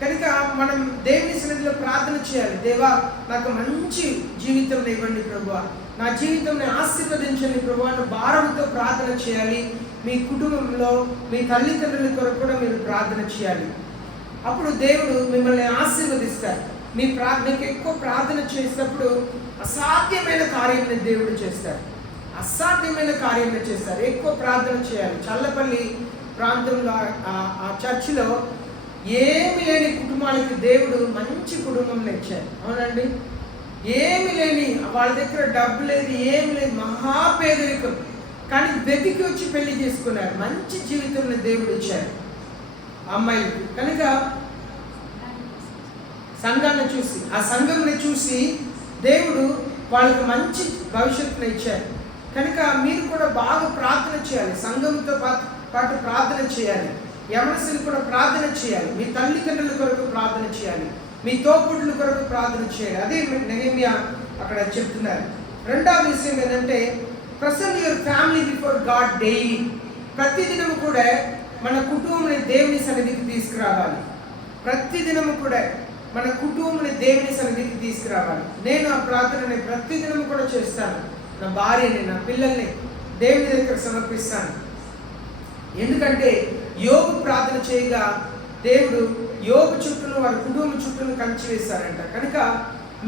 కనుక మనం దేవుని సన్నిధిలో ప్రార్థన చేయాలి. దేవా, నాకు మంచి జీవితం ఇవ్వండి ప్రభువా, నా జీవితంని ఆశీర్వదించండి ప్రభువా అని భారంతో ప్రార్థన చేయాలి. మీ కుటుంబంలో మీ తల్లిదండ్రుల కొరకు కూడా మీరు ప్రార్థన చేయాలి. అప్పుడు దేవుడు మిమ్మల్ని ఆశీర్వదిస్తారు. మీకు ఎక్కువ ప్రార్థన చేసినప్పుడు అసాధ్యమైన కార్యాన్ని దేవుడు చేస్తారు. అసాధ్యమైన కార్యాన్ని చేస్తారు. ఎక్కువ ప్రార్థన చేయాలి. చల్లపల్లి ప్రాంతంలో ఆ చర్చిలో ఏమి లేని కుటుంబాలకి దేవుడు మంచి కుటుంబం ఇచ్చారు. అవునండి, ఏమి లేని, వాళ్ళ దగ్గర డబ్బు లేదు, ఏమి లేదు, మహాపేదరికం. కానీ వెతికి వచ్చి పెళ్లి చేసుకున్నారు. మంచి జీవితంలో దేవుడు ఇచ్చారు అమ్మాయి. కనుక సంఘాన్ని చూసి, ఆ సంఘంని చూసి దేవుడు వాళ్ళకి మంచి భవిష్యత్తును ఇచ్చారు. కనుక మీరు కూడా బాగా ప్రార్థన చేయాలి. సంఘంతో పాటు ప్రార్థన చేయాలి. యవనస్తులు కూడా ప్రార్థన చేయాలి. మీ తల్లిదండ్రుల కొరకు ప్రార్థన చేయాలి. మీ తోబుట్టుల కొరకు ప్రార్థన చేయాలి. అదే నెహెమ్యా అక్కడ చెప్తున్నారు. రెండవ విషయం ఏంటంటే, present your family before God daily. ప్రతిదినము కూడా మన కుటుంబాన్ని దేవుని సన్నిధికి తీసుకురావాలి. ప్రతిదినము కూడా మన కుటుంబాన్ని దేవుని సన్నిధికి తీసుకురావాలి. నేను ఆ ప్రార్థనని ప్రతిదినము కూడా చేస్తాను. నా భార్యని, నా పిల్లల్ని దేవుని దగ్గర సమర్పిస్తాను. ఎందుకంటే యోబు ప్రార్థన చేయగా దేవుడు యోబు చుట్టూను, వారి కుటుంబం చుట్టూను కంచి వేస్తారంట. కనుక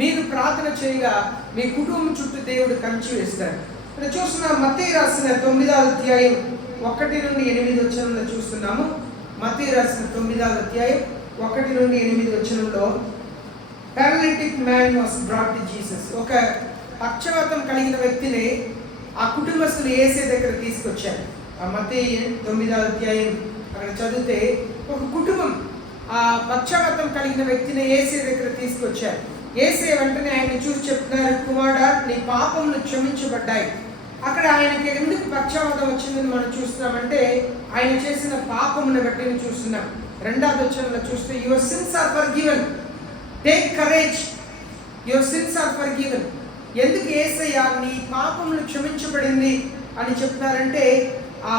మీరు ప్రార్థన చేయగా మీ కుటుంబం చుట్టూ దేవుడు కంచి వేస్తాడు. ఇక్కడ చూస్తున్నాం, మత్తయి రాసిన 9వ అధ్యాయం 1 నుండి 8 వచనంలో చూస్తున్నాము. మత్తయి రాసిన 9వ అధ్యాయం 1 నుండి 8 వచనంలో, paralytic man was brought to Jesus. ఒక పక్షవాతం కలిగిన వ్యక్తిని ఆ కుటుంబస్తులు యేసే దగ్గర తీసుకొచ్చారు. ఆ మత్తయి 9వ అధ్యాయం అక్కడ చదివితే, ఒక కుటుంబం ఆ పక్షవాతం కలిగిన వ్యక్తిని యేసే దగ్గర తీసుకొచ్చారు. యేసే వెంటనే ఆయన చూసి చెప్తున్నారు, కుమారుడా, నీ పాపములు క్షమించబడ్డాయి. అక్కడ ఆయనకి ఎందుకు పక్షవాతం వచ్చిందని మనం చూస్తున్నామంటే, ఆయన చేసిన పాపమును బట్టి చూస్తున్నాం. 2వ వచనంలో చూస్తే, your sins are forgiven, take courage, your sins are forgiven. ఎందుకు యేసయ్య నీ పాపములు క్షమించబడింది అని చెప్తున్నారంటే, ఆ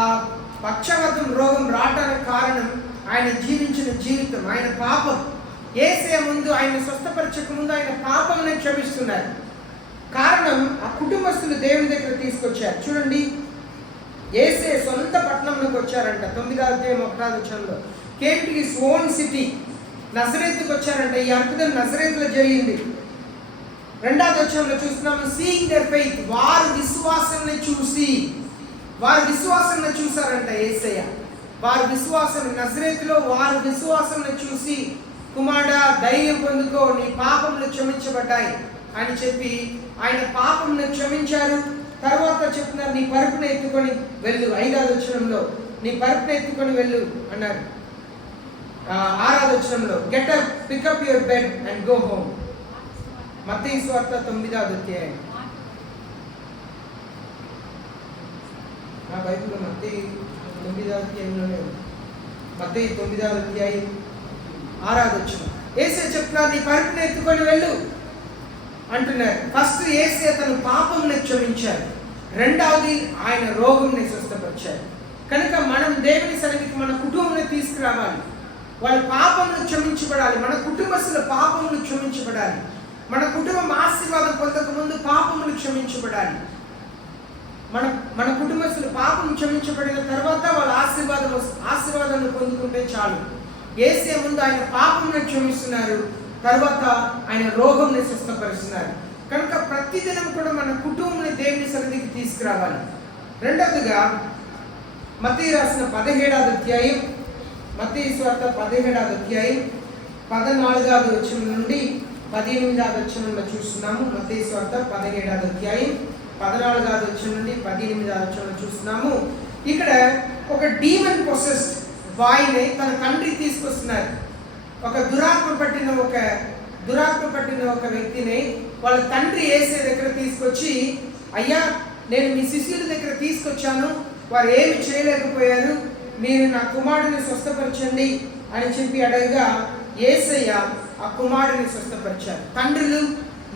పక్షవాతం రోగం రావడానికి కారణం ఆయన జీవించిన జీవితం, ఆయన పాపం. యేసే ముందు, ఆయన స్వస్థపరచక ముందు ఆయన పాపంని క్షమిస్తున్నారు. కారణం ఆ కుటుంబస్తులు దేవుని దగ్గర తీసుకొచ్చారు. చూడండి, యేసే సొంత పట్టణంలోకి వచ్చారంట. 9వ అధ్యాయం 1వ వచనంలో, came to his own city, నజరేతుకు వచ్చారంట. ఈ అద్భుతం నజరేతులో జరిగింది. 2వ వచనంలో చూస్తున్నాము, సీయింగ్ దేర్ ఫెయిత్, వారి విశ్వాసాన్ని చూసి, వారి విశ్వాసాన్ని చూసారంట యేసయ్య. వారి విశ్వాసం, నజరేతులో వారి విశ్వాసాన్ని చూసి, కుమారుడా, ధైర్యం పొందుకో, నీ పాపములు క్షమించబడ్డాయి అని చెప్పి ఆయన పాపమును క్షమించారు. తర్వాత చెప్తున్నారు, నీ పరుపును ఎత్తుకొని వెళ్ళు. 5వ వచనంలో, నీ పరుపును ఎత్తుకొని వెళ్ళు అన్నారు. 6వ వచనంలో, get up, pickup your bed and go home. మత్తయి సువార్త 9వ అధ్యాయం. నా బైబిల్లో మత్తయి 9వ అధ్యాయంలోనే ఉంది. మత్తయి 9వ అధ్యాయం 6వ వచనం. యేసే చెప్తున్నారు, నీ పరుపును ఎత్తుకొని వెళ్ళు అంటున్నారు. ఫస్ట్ యేసే తన పాపంని క్షమించారు. రెండవది ఆయన రోగంని స్వస్థపరిచారు. కనుక మనం దేవుని సన్నిధికి మన కుటుంబాన్ని తీసుకురావాలి. వాళ్ళ పాపములు క్షమించబడాలి. మన కుటుంబస్తుల పాపములు క్షమించబడాలి. మన కుటుంబం ఆశీర్వాదం పొందక ముందు పాపములు క్షమించబడాలి. మన కుటుంబస్తులు పాపం క్షమించబడిన తర్వాత వాళ్ళ ఆశీర్వాదాన్ని పొందుకుంటే చాలు. యేసే ముందు ఆయన పాపమును క్షమిస్తున్నారు, తర్వాత ఆయన రోగంని స్వస్థపరుస్తున్నారు. కనుక ప్రతిదినం కూడా మన కుటుంబాన్ని దేవుని సన్నిధికి తీసుకురావాలి. రెండవదిగా మత్తయి రాసిన 17వ అధ్యాయం, మత్తయి సువార్త 17వ అధ్యాయం 14వ వచనం నుండి 18వ వచనంలో చూస్తున్నాము. మత్తయి సువార్త 17వ అధ్యాయం 14వ వచనం నుండి 18వ వచనంలో చూస్తున్నాము. ఇక్కడ ఒక డీమన్ పొసెస్డ్ బాయ్ని తన తండ్రి తీసుకొస్తున్నారు. ఒక దురాత్మ పట్టిన ఒక వ్యక్తిని వాళ్ళ తండ్రి యేసే దగ్గర తీసుకొచ్చి, అయ్యా, నేను మీ శిష్యుల దగ్గర తీసుకొచ్చాను, వారు ఏమి చేయలేకపోయారు. మీరు నా కుమారుడిని స్వస్థపరచండి అని చెప్పి అడగగా యేసయ్య ఆ కుమారుడిని స్వస్థపరిచారు. తండ్రులు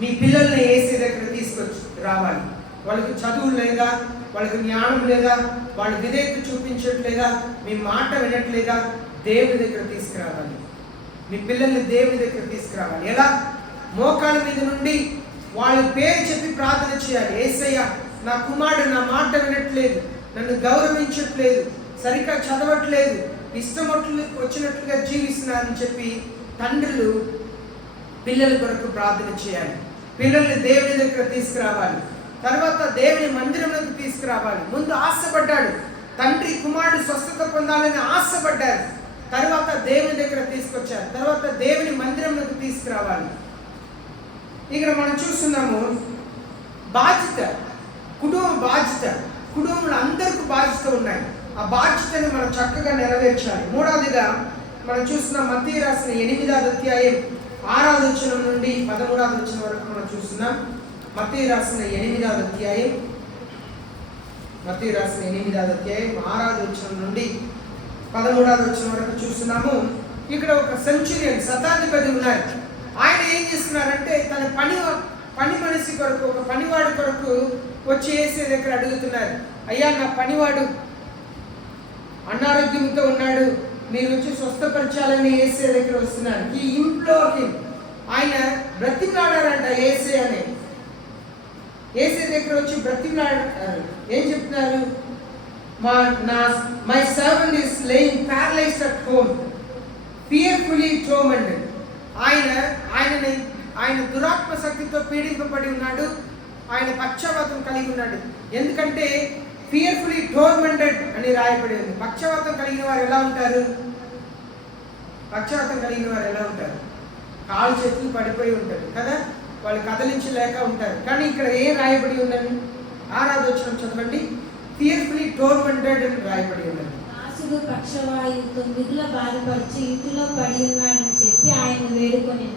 మీ పిల్లల్ని యేసయ్య దగ్గర తీసుకొచ్చి రావాలి. వాళ్ళకి చదువు లేదా, వాళ్ళకి జ్ఞానం లేదా, వాళ్ళు విధేయత చూపించట్లేదా, మీ మాట వినట్లేదా, దేవుని దగ్గర తీసుకురావాలి. మీ పిల్లల్ని దేవుని దగ్గర తీసుకురావాలి. ఎలా? మోకాళ్ళ మీద నుండి వాళ్ళ పేరు చెప్పి ప్రార్థన చేయాలి. యేసయ్య, నా కుమారుడు నా మాట వినట్లేదు, నన్ను గౌరవించట్లేదు, సరిగ్గా చదవట్లేదు, ఇష్టం వచ్చినట్లుగా జీవిస్తున్నారని చెప్పి తండ్రులు పిల్లల కొరకు ప్రార్థన చేయాలి. పిల్లల్ని దేవుని దగ్గర తీసుకురావాలి. తర్వాత దేవుని మందిరంలోకి తీసుకురావాలి. ముందు ఆశపడ్డాడు తండ్రి, కుమారుడు స్వస్థత పొందాలని ఆశపడ్డారు. తర్వాత దేవుని దగ్గర తీసుకొచ్చారు. తర్వాత దేవుని మందిరంలోకి తీసుకురావాలి. ఇక్కడ మనం చూస్తున్నాము బాధ్యత, కుటుంబ బాధ్యత. కుటుంబంలో అందరికీ బాధ్యత ఉన్నాయి. ఆ బాధ్యతని మనం చక్కగా నెరవేర్చాలి. మూడవదిగా మనం చూస్తున్నాం మత్తయి రాసిన 8వ అధ్యాయం 6వ వచనం నుండి 13వ వచనం వరకు మనం చూస్తున్నాం. మత్తయి రాసిన 8వ అధ్యాయం 6వ వచనం నుండి 13వ వచనం వరకు చూస్తున్నాము. ఇక్కడ ఒక సెంచురియన్, శతాధిపతి ఉన్నారు. ఆయన ఏం చేస్తున్నారంటే తన పని మనిషి కొరకు, ఒక పనివాడి కొరకు వచ్చి యేసు దగ్గర అడుగుతున్నారు. అయ్యా, నా పనివాడు అనారోగ్యంతో ఉన్నాడు, మీరు వచ్చి స్వస్థపరచాలని యేసు దగ్గర వస్తున్నారు. ఈ ఇంట్లో ఆయన బ్రతిమలాడారంట యేసు అని. యేసు దగ్గర వచ్చి బ్రతిమలాడారు. ఏం చెప్తున్నారు? My servant is laying paralysed at home, fearfully tormented. ఆయన దురాత్మ శక్తితో పీడింపబడి ఉన్నాడు. ఆయన పక్షవాతం కలిగి ఉన్నాడు. ఎందుకంటే ఫియర్ఫుల్లీ టోర్మెంటెడ్ అని రాయబడి ఉంది. పక్షవాతం కలిగిన వారు ఎలా ఉంటారు? కాళ్ళు చేతులు పడిపోయి ఉంటారు కదా, వాళ్ళు కదలించలేక ఉంటారు. కానీ ఇక్కడ ఏం రాయబడి ఉందని 6వ వచనం చదవండి. ఫియర్ఫుల్లీ టోర్మెంటెడ్ అని రాయబడి ఉన్నది. దాసుడు పక్షవాయువుతో మిగుల బాధపడుచు ఇంటిలో పడి ఉన్నాడని చెప్పి ఆయన వేడుకొని,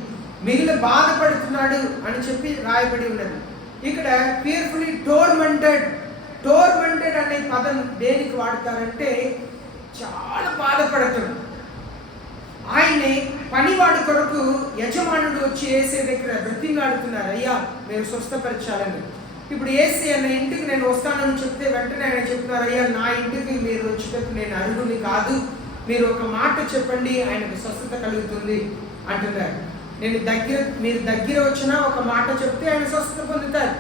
మిగిలిన బాధపడుతున్నాడు అని చెప్పి రాయబడి ఉన్నది. ఇక్కడ ఫియర్ఫుల్లీ టోర్మెంటెడ్ అనే పదం దేనికి వాడతారంటే చాలా బాధపడుతున్నాడు. ఆయన్ని పనివాడి కొరకు యజమానుడు వచ్చి యేసయ్య దగ్గర బ్రతిమలాడుతున్నారు. అయ్యా, మేము స్వస్థపరచాలని. ఇప్పుడు యేసయ్య అన్న ఇంటికి నేను వస్తానని చెప్తే వెంటనే ఆయన చెప్తున్నారు, అయ్యా, నా ఇంటికి మీరు వచ్చేటప్పుడు నేను అర్హుని కాదు, మీరు ఒక మాట చెప్పండి, ఆయనకు స్వస్థత కలుగుతుంది అంటున్నారు. మీరు దగ్గర వచ్చినా ఒక మాట చెప్తే ఆయన స్వస్థత పొందుతారు.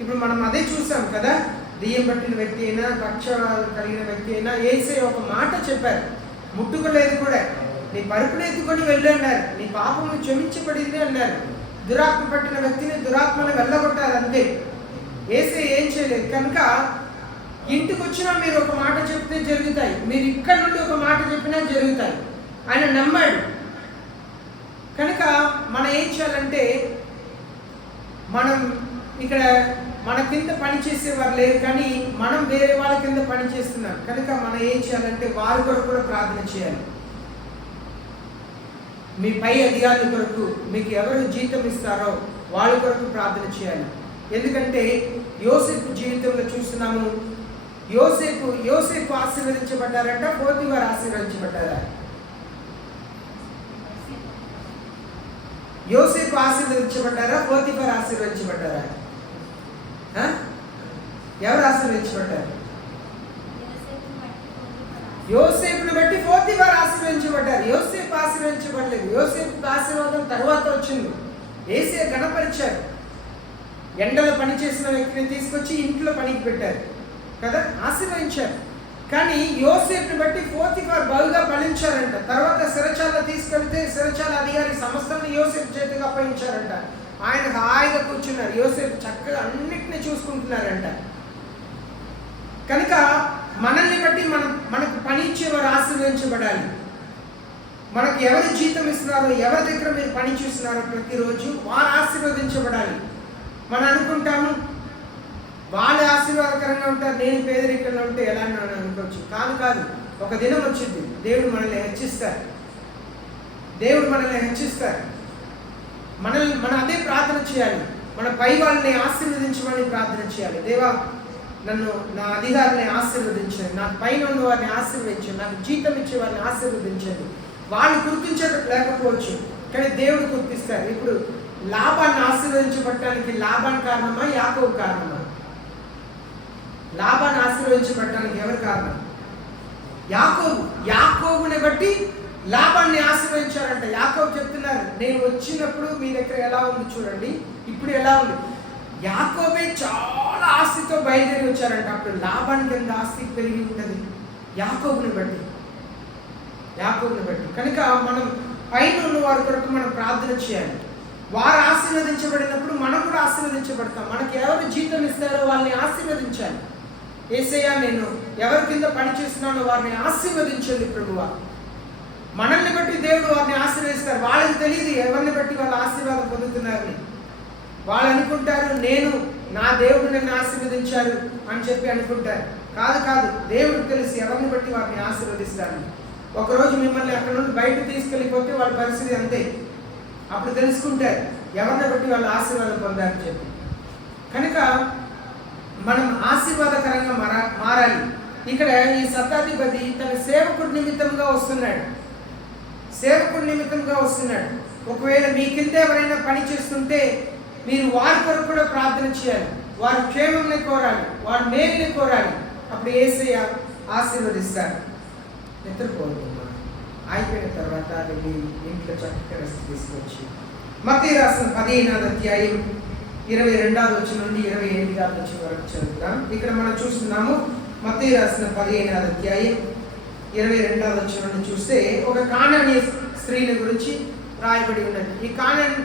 ఇప్పుడు మనం అదే చూసాం కదా, దెయ్యం పట్టిన వ్యక్తి అయినా, పక్షవాతం కలిగిన వ్యక్తి అయినా యేసయ్య ఒక మాట చెప్పారు, ముట్టుకోలేదు కూడా. నీ పరుపును ఎత్తుకొని వెళ్ళి అన్నారు, నీ పాపము క్షమించబడింది అన్నారు. దురాత్మ పట్టిన వ్యక్తిని దురాత్మని వెళ్ళగొట్టారు, అంతే. యేసయ్య ఏం చేయలేదు. కనుక ఇంటికి వచ్చినా మీరు ఒక మాట చెప్తే జరుగుతాయి, మీరు ఇక్కడ నుండి ఒక మాట చెప్పినా జరుగుతాయి. ఆయన నమ్మాడు. కనుక మనం ఏం చేయాలంటే, మనం ఇక్కడ మన కింద పని చేసేవారు లేరు, కానీ మనం వేరే వాళ్ళ కింద పని చేస్తున్నాం. కనుక మనం ఏం చేయాలంటే వారి కొరకు కూడా ప్రార్థన చేయాలి. మీ పై అధికారుల కొరకు, మీకు ఎవరు జీతం ఇస్తారో వాళ్ళ కొరకు ప్రార్థన చేయాలి. ఎందుకంటే యోసేపు జీవితంలో చూస్తున్నాము, యోసేపు ఆశీర్వదించబడ్డారంట, పోతీఫర్ ఆశీర్వదించబడ్డారా? యోసేపు ఆశీర్వదించబడ్డారా, పోతీఫర్ ఆశీర్వదించబడ్డారా? ఎవరు ఆశీర్వదించబడ్డారు? యోసేపును బట్టి పోతీఫర్ ఆశీర్వదించబడ్డారు. యోసేపు ఆశీర్వదించబడలేదు. యోసేపు ఆశీర్వాదం తర్వాత వచ్చింది. యేసయ్య గణపరిచారు. ఎండలో పని చేసిన వ్యక్తిని తీసుకొచ్చి ఇంట్లో పనికి పెట్టారు కదా, ఆశీర్వదించారు. కానీ యోసేపుని బట్టి పోతీఫర్ బహుగా ఫలించారంట. తర్వాత సిరచాల తీసుకెళ్తే సిరచాల అధికారి సమస్తాన్ని యోసేపు చేతికి అప్పగించారంట. ఆయన హాయిగా కూర్చున్నారు. యోసేపు చక్కగా అన్నిటిని చూసుకుంటున్నారంట. కనుక మనల్ని బట్టి మనకు పని ఇచ్చేవారు ఆశీర్వదించబడాలి. మనకు ఎవరు జీతం ఇస్తున్నారో, ఎవరి దగ్గర మీరు పని చేస్తున్నారో ప్రతిరోజు వారు ఆశీర్వదించబడాలి. మనం అనుకుంటాము వాళ్ళు ఆశీర్వాదకరంగా ఉంటారు, నేను పేదరికంలో ఉంటే ఎలా అని అనుకోవచ్చు. కాదు. ఒక దినం వచ్చింది, దేవుడు మనల్ని హెచ్చిస్తారు. మనం అదే ప్రార్థన చేయాలి. మన పై వాళ్ళని ఆశీర్వదించమని ప్రార్థన చేయాలి. దేవా, నన్ను నా అధికారిని ఆశీర్వదించండి, నాకు పైన ఉన్న వారిని ఆశీర్వదించండి, నాకు జీతం ఇచ్చే వారిని ఆశీర్వదించండి. వాళ్ళు గుర్తించేటట్టు లేకపోవచ్చు, కానీ దేవుడు గుర్తిస్తారు. ఇప్పుడు లాభాన్ని ఆశీర్వదించబడటానికి లాభాన్ని కారణమా, యాకోబు కారణమా? లాభాన్ని ఆశీర్వదించబడటానికి ఎవరు కారణం? యాకోబు. యాకోబుని బట్టి లాభాన్ని ఆశీర్వదించారంట. యాకోబు చెప్తున్నారు, నేను వచ్చినప్పుడు మీ దగ్గర ఎలా ఉంది చూడండి, ఇప్పుడు ఎలా ఉంది. యాకోబే చాలా ఆస్తితో బయలుదేరి వచ్చారంట. అప్పుడు లాభానికి ఎంత ఆస్తి పెరిగి ఉంటుంది? యాకోబుని బట్టి. కనుక మనం పైన ఉన్న వారి కొరకు మనం ప్రార్థన చేయాలి. వారు ఆశీర్వదించబడినప్పుడు మనం కూడా ఆశీర్వదించబడతాం. మనకి ఎవరు జీతం ఇస్తారో వాళ్ళని ఆశీర్వదించాలి. యేసయ్యా, నేను ఎవరి కింద పని చేస్తున్నానో వారిని ఆశీర్వదించండి ప్రభువా. మనల్ని బట్టి దేవుడు వారిని ఆశీర్వదిస్తారు. వాళ్ళకి తెలియదు ఎవరిని బట్టి వాళ్ళు ఆశీర్వాదం పొందుతున్నారని. వాళ్ళు అనుకుంటారు, నేను నా దేవుడు నన్ను ఆశీర్వదించారు అని చెప్పి అనుకుంటారు. కాదు, దేవుడికి తెలుసు ఎవరిని బట్టి వారిని ఆశీర్వదిస్తారు. ఒకరోజు మిమ్మల్ని అక్కడ నుండి బయట తీసుకెళ్ళిపోతే వాళ్ళ పరిస్థితి అంతే. అప్పుడు తెలుసుకుంటారు ఎవరిని బట్టి వాళ్ళు ఆశీర్వాదం పొందారని చెప్పి. కనుక మనం ఆశీర్వాదకరంగా మారాలి. ఇక్కడ ఈ శతాధిపతి తన సేవకుడి నిమిత్తంగా వస్తున్నాడు. ఒకవేళ మీ కింద ఎవరైనా పని చేస్తుంటే మీరు వారి కొరకు కూడా ప్రార్థన చేయాలి. వారి క్షేమంని కోరాలి, వారి మేలుని కోరాలి. అప్పుడు యేసయ్య ఆశీర్వదిస్తారు. నిద్రపోతున్నాను అయిపోయిన తర్వాత వెళ్ళి ఇంట్లో చక్కగా రెస్ట్ తీసుకొచ్చి మత్తయి రాసిన 15వ అధ్యాయం 22వ వచనం నుండి 28వ వచనం వరకు చదువుతాం. ఇక్కడ మనం చూస్తున్నాము మత్తయి రాసిన 15వ అధ్యాయం 22వ వచనం నుండి చూస్తే ఒక కానానీ స్త్రీని గురించి రాయబడి ఉన్నది. ఈ కానాన్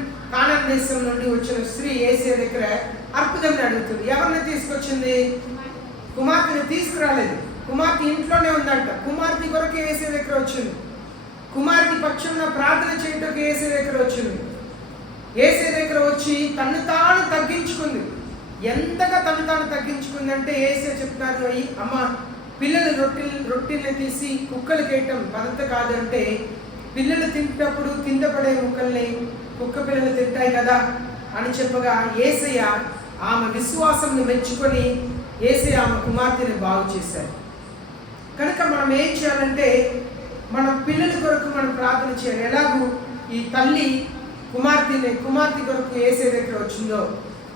దేశం నుండి వచ్చిన స్త్రీ యేసయ్య దగ్గర అద్భుతం అడుగుతుంది. ఎవరిని తీసుకొచ్చింది? కుమార్తెని తీసుకురాలేదు. కుమార్తె ఇంట్లోనే ఉందంట. కుమార్తె కొరకు యేసయ్య దగ్గర వచ్చింది. కుమార్తె పక్షంలో ప్రార్థన చేయటకు యేసయ్య దగ్గర వచ్చింది. యేసయ్య దగ్గర వచ్చి తను తాను తగ్గించుకుంది. ఎంతగా తను తాను తగ్గించుకుందంటే యేసయ్య చెప్తున్నారు, అమ్మ పిల్లలు రొట్టెల్ని తీసి కుక్కలు కేయటం పద్ధతి కాదు అంటే, పిల్లలు తింటప్పుడు కింద పడే ముక్కల్ని కుక్క పిల్లలు తింటాయి కదా అని చెప్పగా యేసయ్య ఆమె విశ్వాసంను మెచ్చుకొని యేసయ్య ఆమె కుమార్తెని బాగు చేశారు. కనుక మనం ఏం చేయాలంటే మన పిల్లల కొరకు మనం ప్రార్థన చేయాలి. ఎలాగూ ఈ తల్లి కుమార్తె కొరకు యేసయ్య దగ్గర వచ్చిందో,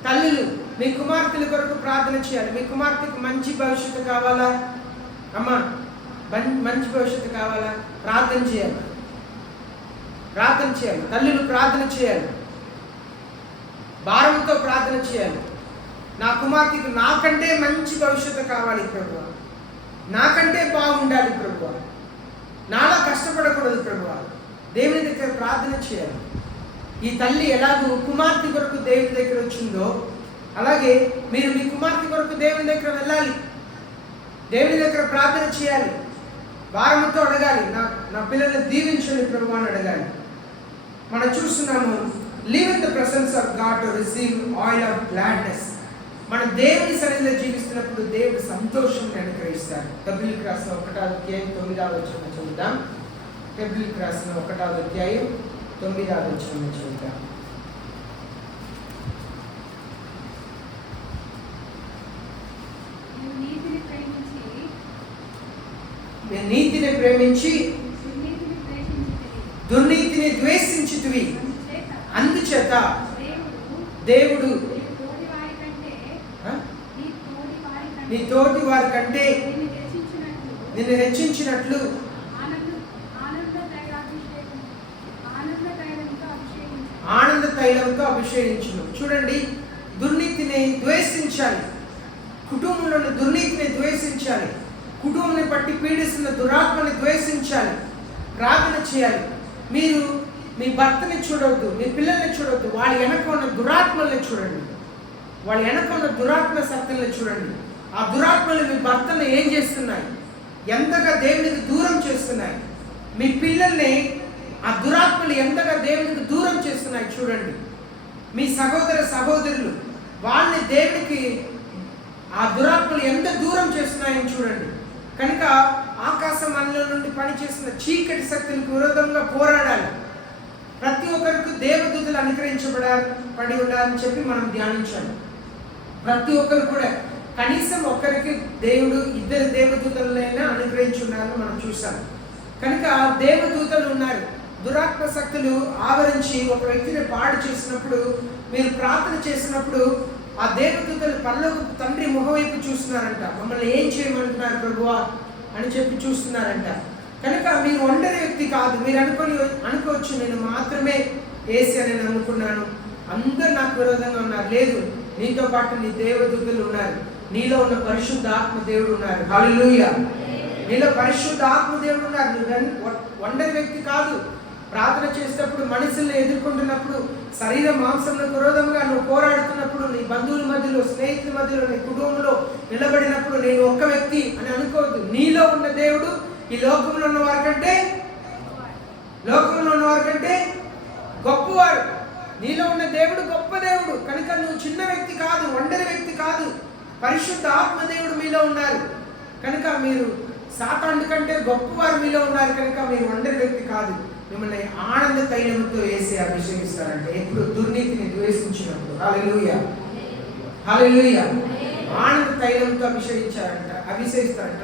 తల్లులు మీ కుమార్తెల కొరకు ప్రార్థన చేయాలి. మీ కుమార్తెకు మంచి భవిష్యత్తు కావాలా? అమ్మ మంచి భవిష్యత్తు కావాలా? ప్రార్థన చేయాలి. తల్లులు ప్రార్థన చేయాలి. భారంతో ప్రార్థన చేయాలి. నా కుమార్తెకు నాకంటే మంచి భవిష్యత్తు కావాలి ప్రభువా, నాకంటే బాగుండాలి ప్రభువా, నాలా కష్టపడకూడదు ప్రభువా. దేవుని దగ్గర ప్రార్థన చేయాలి. ఈ తల్లి ఎలాగూ కుమార్తె కొరకు దేవుని దగ్గర వచ్చిందో అలాగే మీరు మీ కుమార్తె కొరకు దేవుని దగ్గర వెళ్ళాలి. దేవుని దగ్గర ప్రార్థన చేయాలి. భారంతో అడగాలి, నా పిల్లల్ని దీవించండి ప్రభు అని అడగాలి. మనం చూస్తున్నాము, live in the presence of God to receive oil of gladness. మనం దేవుని సన్నిధిలో జీవిస్తున్నప్పుడు దేవుడు సంతోషంగా అనుగ్రహిస్తాడు. హెబ్రీయులకు రాసిన 1వ అధ్యాయం 9వ వచనం చదువుదాం. హెబ్రీయులకు రాసిన 1వ అధ్యాయం 9వ వచనం చదువుదాం. నీతిని ప్రేమించి దుర్నీతిని ద్వేషించుతివి. అందుచేత దేవుడు నీ తోటి వారి కంటే నిన్ను హెచ్చించినట్లు ఆనంద తైలంతో అభిషేకించును. చూడండి, దుర్నీతిని ద్వేషించాలి. కుటుంబంలోని దుర్నీతిని ద్వేషించాలి. కుటుంబాన్ని పట్టి పీడిస్తున్న దురాత్మని ద్వేషించాలి. ప్రార్థన చేయాలి. మీరు మీ భర్తని చూడవద్దు, మీ పిల్లల్ని చూడవద్దు, వాళ్ళ వెనక ఉన్న దురాత్మల్ని చూడండి. వాళ్ళ వెనక ఉన్న దురాత్మ శక్తుల్ని చూడండి. ఆ దురాత్మలు మీ భర్తను ఏం చేస్తున్నాయి, ఎంతగా దేవునికి దూరం చేస్తున్నాయి. మీ పిల్లల్ని ఆ దురాత్మలు ఎంతగా దేవునికి దూరం చేస్తున్నాయి చూడండి. మీ సహోదరులు వాళ్ళని దేవునికి ఆ దురాత్మలు ఎంత దూరం చేస్తున్నాయని చూడండి. కనుక ఆకాశ మండలం నుండి పనిచేస్తున్న చీకటి శక్తులకు విరోధంగా పోరాడాలి. ప్రతి ఒక్కరికి దేవదూతలు అనుగ్రహించబడి ఉండాలని చెప్పి మనం ధ్యానించాలి. ప్రతి ఒక్కరు కూడా కనీసం ఒక్కరికి దేవుడు 2 దేవదూతలైనా అనుగ్రహించున్నారని మనం చూసాం. కనుక దేవదూతలు ఉన్నారు. దురాత్మ శక్తులు ఆవరించి ఒక వ్యక్తిని పాడు చేసినప్పుడు, మీరు ప్రార్థన చేసినప్పుడు ఆ దేవదూతలు పరలోక తండ్రి ముఖం వైపు చూస్తున్నారంట. మమ్మల్ని ఏం చేయమంటున్నారు ప్రభువా అని చెప్పి చూస్తున్నారంట. కనుక మీరు ఒంటరి వ్యక్తి కాదు. మీరు అనుకోవచ్చు నేను మాత్రమే యేసయ్యని నమ్ముకున్నాను, అందరూ నాకు విరోధంగా ఉన్నారు. లేదు, నీతో పాటు నీ దేవదూతలు ఉన్నారు. నీలో ఉన్న పరిశుద్ధ ఆత్మ దేవుడు ఉన్నారు. హల్లెలూయా. నీలో పరిశుద్ధ ఆత్మ దేవుడు ఉన్నారు. నువ్వు ఒంటరి వ్యక్తి కాదు. ప్రార్థన చేసేటప్పుడు, మనుషుల్ని ఎదుర్కొంటున్నప్పుడు, శరీర మాంసంలో విరోధంగా నువ్వు పోరాడుతున్నప్పుడు, నీ బంధువుల మధ్యలో, స్నేహితుల మధ్యలో, నీ కుటుంబంలో నిలబడినప్పుడు నేను ఒక్క వ్యక్తి అని అనుకోవద్దు. నీలో ఉన్న దేవుడు ఈ లోకంలో ఉన్నవారి కంటే గొప్పవాడు. నీలో ఉన్న దేవుడు గొప్ప దేవుడు. కనుక నువ్వు చిన్న వ్యక్తి కాదు, ఒంటరి వ్యక్తి కాదు. పరిశుద్ధ ఆత్మ దేవుడు మీలో ఉన్నారు. కనుక మీరు సాతాను కంటే గొప్పవారు మీలో ఉన్నారు. కనుక మీరు ఒంటరి వ్యక్తి కాదు. మిమ్మల్ని ఆనంద తైలంతో వేసి అభిషేకిస్తారంటే ఎప్పుడు దుర్నీతిని ద్వేషించినప్పుడు. హల్లెలూయా, హల్లెలూయా. ఆనంద తైలంతో అభిషేకిస్తారంట.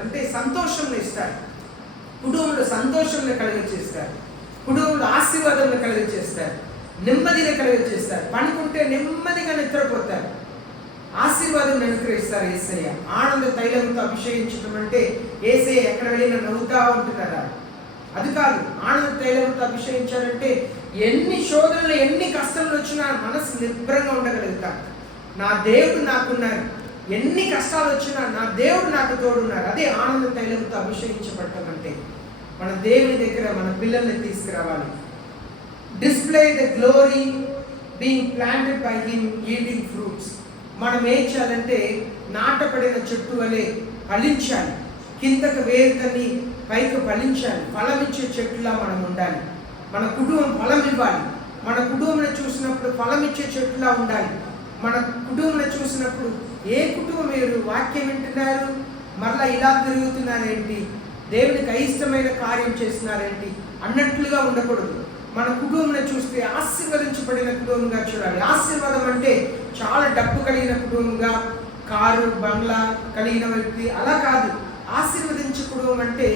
అంటే సంతోషంలో ఇస్తారు. కుటుంబంలో సంతోషంలో కలిగచేస్తారు. కుటుంబంలో ఆశీర్వాదంలో కలిగచేస్తారు. నెమ్మదిగా కలిగచేస్తారు. పనుకుంటే నెమ్మదిగా నిద్రపోతారు. ఆశీర్వాదం అనుగ్రహిస్తారు యేసయ్య. ఆనంద తైలంతో అభిషేకించడం అంటే యేసయ్య ఎక్కడ వెళ్ళినా నవ్వుతా ఉంటున్నారా? అది కాదు. ఆనంద తైలంతో అభిషేకించాలంటే ఎన్ని శోధనలు, ఎన్ని కష్టాలు వచ్చినా మనసు నిబ్బరంగా ఉండగలుగుతాం. నా దేవుడు నాకున్నారు. ఎన్ని కష్టాలు వచ్చినా నా దేవుడు నాకు తోడున్నారు. అదే ఆనంద తైలంతో అభిషేకించబడటం అంటే. మన దేవుని దగ్గర మన పిల్లల్ని తీసుకురావాలి. Display the glory being planted by him yielding fruits. మనం ఏం చేయాలంటే నాటపడిన చెట్టు వలె ఫలించాలి. కిందకు వేరుతని పైకి ఫలించాలి. ఫలం ఇచ్చే చెట్టులా మనం ఉండాలి. మన కుటుంబం ఫలం ఇవ్వాలి. మన కుటుంబాన్ని చూసినప్పుడు ఫలం ఇచ్చే చెట్టులా ఉండాలి. మన కుటుంబాన్ని చూసినప్పుడు ఏ కుటుంబం మీరు వాక్యం వింటున్నారు, మరలా ఇలా తిరుగుతున్నారేంటి, దేవునికి అయిష్టమైన కార్యం చేస్తున్నారేంటి అన్నట్లుగా ఉండకూడదు. మన కుటుంబాన్ని చూస్తే ఆశీర్వదించబడిన కుటుంబంగా చూడాలి. ఆశీర్వాదం అంటే చాలా డబ్బు కలిగిన కుటుంబంగా, కారు బంగ్లా కలిగిన వ్యక్తి అలా కాదు. ఆశీర్వదించే కుటుంబం అంటే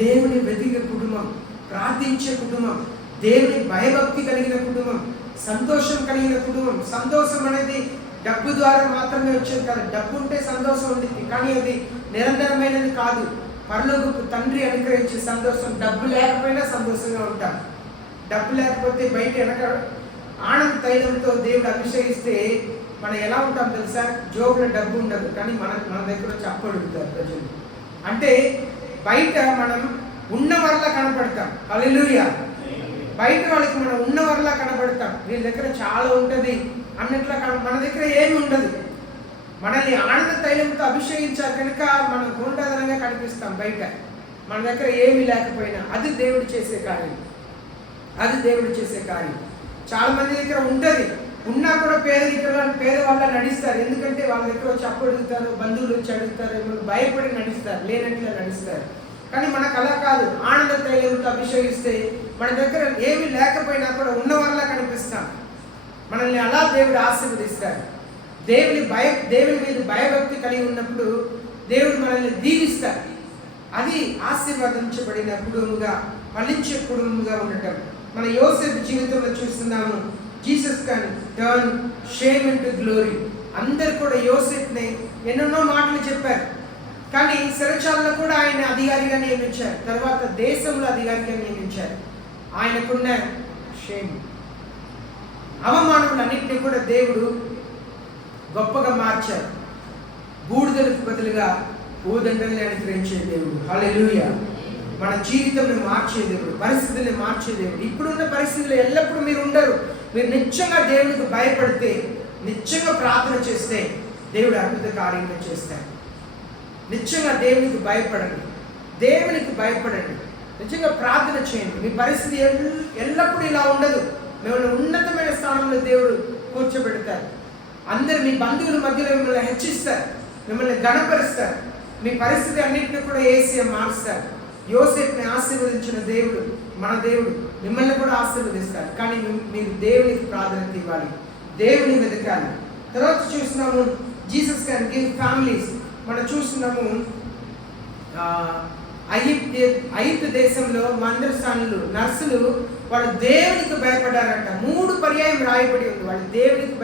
దేవుని వెతికే కుటుంబం, ప్రార్థించే కుటుంబం, దేవుని భయభక్తి కలిగిన కుటుంబం, సంతోషం కలిగిన కుటుంబం. సంతోషం అనేది డబ్బు ద్వారా మాత్రమే వచ్చేది కాదు. డబ్బు ఉంటే సంతోషం ఉంటుంది, కానీ అది నిరంతరమైనది కాదు. పరలోకపు తండ్రి అనుగ్రహించే సంతోషం. డబ్బు లేకపోయినా సంతోషంగా ఉంటాం. డబ్బు లేకపోతే బయట వెనక ఆనంద తైలంతో దేవుడు అభిషేకిస్తే మనం ఎలా ఉంటాం తెలుసా? జోబులో డబ్బు ఉండదు, కానీ మన దగ్గర వచ్చి అప్పు అడుగుతారు ప్రజలు. అంటే బయట మనం ఉన్నవర్లా కనపడతాం. హల్లెలూయా. బయట వాళ్ళకి మనం ఉన్నవర్లా కనపడతాం. వీళ్ళ దగ్గర చాలా ఉంటుంది అన్నట్లా మన దగ్గర ఏమి ఉండదు. మనల్ని ఆనంద తైలంతో అభిషేకించారు కనుక మనం గుండెదనంగా కనిపిస్తాం బయట, మన దగ్గర ఏమీ లేకపోయినా. అది దేవుడు చేసే కార్యం. అది దేవుడు చేసే కార్యం. చాలా మంది దగ్గర ఉంటుంది, ఉన్నా కూడా పేదవాళ్ళ నడిస్తారు. ఎందుకంటే వాళ్ళ దగ్గర వచ్చి అప్పు అడుగుతారు, బంధువులు వచ్చి అడుగుతారు, ఏమన్నా భయపడి నడుస్తారు, లేనట్లే నడుస్తారు. కానీ మనకు అలా కాదు. ఆనంద తైలంతో అభిషేకిస్తే మన దగ్గర ఏమీ లేకపోయినా కూడా ఉన్నవాళ్ళ కనిపిస్తాం. మనల్ని అలా దేవుడు ఆశీర్వదిస్తాడు. దేవుని మీద భయభక్తి కలిగి ఉన్నప్పుడు దేవుడు మనల్ని దీవిస్తాడు. అది ఆశీర్వదించబడిన కుటుంబంగా, ఫలించే కుటుంబంగా ఉండటం. మన యోసేపు జీవితంలో చూస్తున్నాము. Jesus can turn shame into glory. అందరు కూడా యోసేపుని ఎన్నెన్నో మాటలు చెప్పారు, కానీ చెరచాలలో కూడా ఆయన అధికారిగా నియమించారు. తర్వాత దేశంలో అధికారిగా నియమించారు. ఆయనకున్న షేమ్, అవమానములన్నింటినీ కూడా దేవుడు గొప్పగా మార్చారు. బూడిదలకు బదులుగా ఊదండల్ని అనుగ్రహించే దేవుడు. హల్లెలూయా. మన జీవితంని మార్చే దేవుడు, పరిస్థితుల్ని మార్చే దేవుడు. ఇప్పుడున్న పరిస్థితుల్లో ఎల్లప్పుడూ మీరు ఉండరు. మీరు నిత్యంగా దేవునికి భయపడితే, నిత్యంగా ప్రార్థన చేస్తే దేవుడు అద్భుత కార్యంగా చేస్తాడు. నిత్యంగా దేవునికి భయపడండి, దేవునికి భయపడండి, నిజంగా ప్రార్థన చేయండి. మీ పరిస్థితి ఎల్లప్పుడూ ఇలా ఉండదు. మిమ్మల్ని ఉన్నతమైన స్థానంలో దేవుడు కూర్చోబెడతారు. అందరు మీ బంధువుల మధ్యలో మిమ్మల్ని హెచ్చిస్తారు, మిమ్మల్ని గణపరుస్తారు. మీ పరిస్థితి అన్నింటినీ కూడా యేసయ్య మారుస్తారు. యోసేపుని ఆశీర్వదించిన దేవుడు మన దేవుడు మిమ్మల్ని కూడా ఆశీర్వదిస్తారు. కానీ మీరు దేవునికి ప్రాధాన్యత ఇవ్వాలి, దేవుని వెతకాలి. తర్వాత చూస్తున్నాము, జీసస్ కెన్ గివ్ ఫ్యామిలీస్ మనం చూస్తున్నాము ఐగుప్తు దేశంలో మందరసానులు నర్సులు వాళ్ళు దేవునికి భయపడ్డారంట. 3 పర్యాయం రాయబడి ఉంది. వాళ్ళు దేవునికి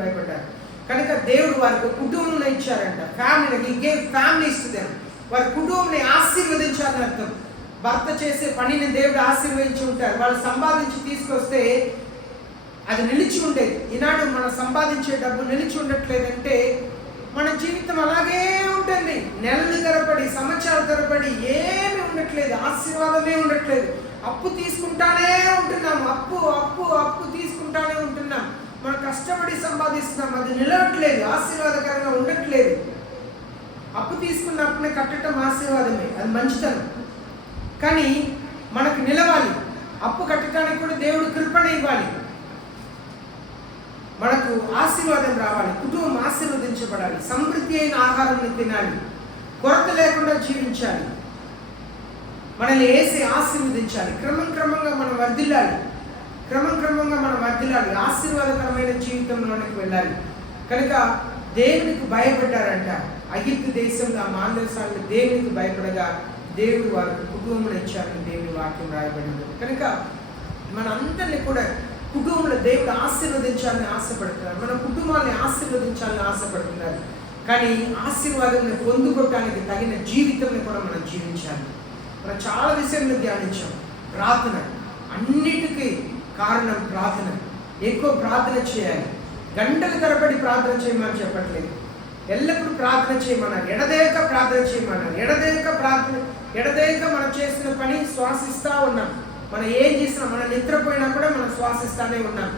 భయపడ్డారు. కనుక దేవుడు వారికి కుటుంబం ఇచ్చారంట. ఫ్యామిలీస్ వారి కుటుంబాన్ని ఆశీర్వదించాలని అర్థం. భర్త చేసే పనిని దేవుడు ఆశీర్వదించి ఉంటారు. వాళ్ళు సంపాదించి తీసుకొస్తే అది నిలిచి ఉండేది. ఈనాడు మనం సంపాదించే డబ్బు నిలిచి ఉండట్లేదంటే మన జీవితం అలాగే ఉంటుంది. నెలలు తరబడి, సంవత్సరాల తరబడి ఏమి ఉండట్లేదు, ఆశీర్వాదమే ఉండట్లేదు. అప్పు తీసుకుంటానే ఉంటున్నాం, అప్పు తీసుకుంటానే ఉంటున్నాం. మనం కష్టపడి సంపాదిస్తున్నాం, అది నిలవట్లేదు, ఆశీర్వాదకరంగా ఉండట్లేదు. అప్పు తీసుకున్నప్పుడే కట్టడం ఆశీర్వాదమే, అది మంచితనం. కానీ మనకు నిలవాలి. అప్పు కట్టడానికి కూడా దేవుడు కృపణ ఇవ్వాలి. మనకు ఆశీర్వాదం రావాలి, కుటుంబం ఆశీర్వదించబడాలి, సమృద్ధి అయిన ఆహారం తినాలి, కొరత లేకుండా జీవించాలి, మనల్ని వేసి ఆశీర్వదించాలి. క్రమంగా మనం వర్ధిల్లాలి, ఆశీర్వాదకరమైన జీవితంలోనికి వెళ్ళాలి. కనుక దేవునికి భయపడ్డారంట. ఐగుప్తు దేశంలో ఆ మాందరసానులు దేవునికి భయపడగా దేవుడు వారికి కుటుంబం ఇచ్చారని దేవుని వాక్యం రాయబడింది. కనుక మనందరినీ కూడా కుటుంబంలో దేవుడు ఆశీర్వదించాలని ఆశపడుతున్నారు. మన కుటుంబాన్ని ఆశీర్వదించాలని ఆశపడుతున్నారు. కానీ ఆశీర్వాదాన్ని పొందుకోవటానికి తగిన జీవితాన్ని కూడా మనం జీవించాలి. మనం చాలా విషయంలో ధ్యానించాం. ప్రార్థన, అన్నిటికీ కారణం ప్రార్థన. ఎక్కువ ప్రార్థన చేయాలి. గంటల తరబడి ప్రార్థన చేయమని చెప్పట్లేదు, ఎల్లప్పుడూ ప్రార్థన చేయమన్నారు. ఎడదేక ప్రార్థన చేయమన్నారు. ఎడదేక మనం చేసిన పని శ్వాసిస్తూ ఉన్నాం. మనం ఏం చేసినా, మనం నిద్రపోయినా కూడా మనం శ్వాసిస్తూనే ఉన్నాం.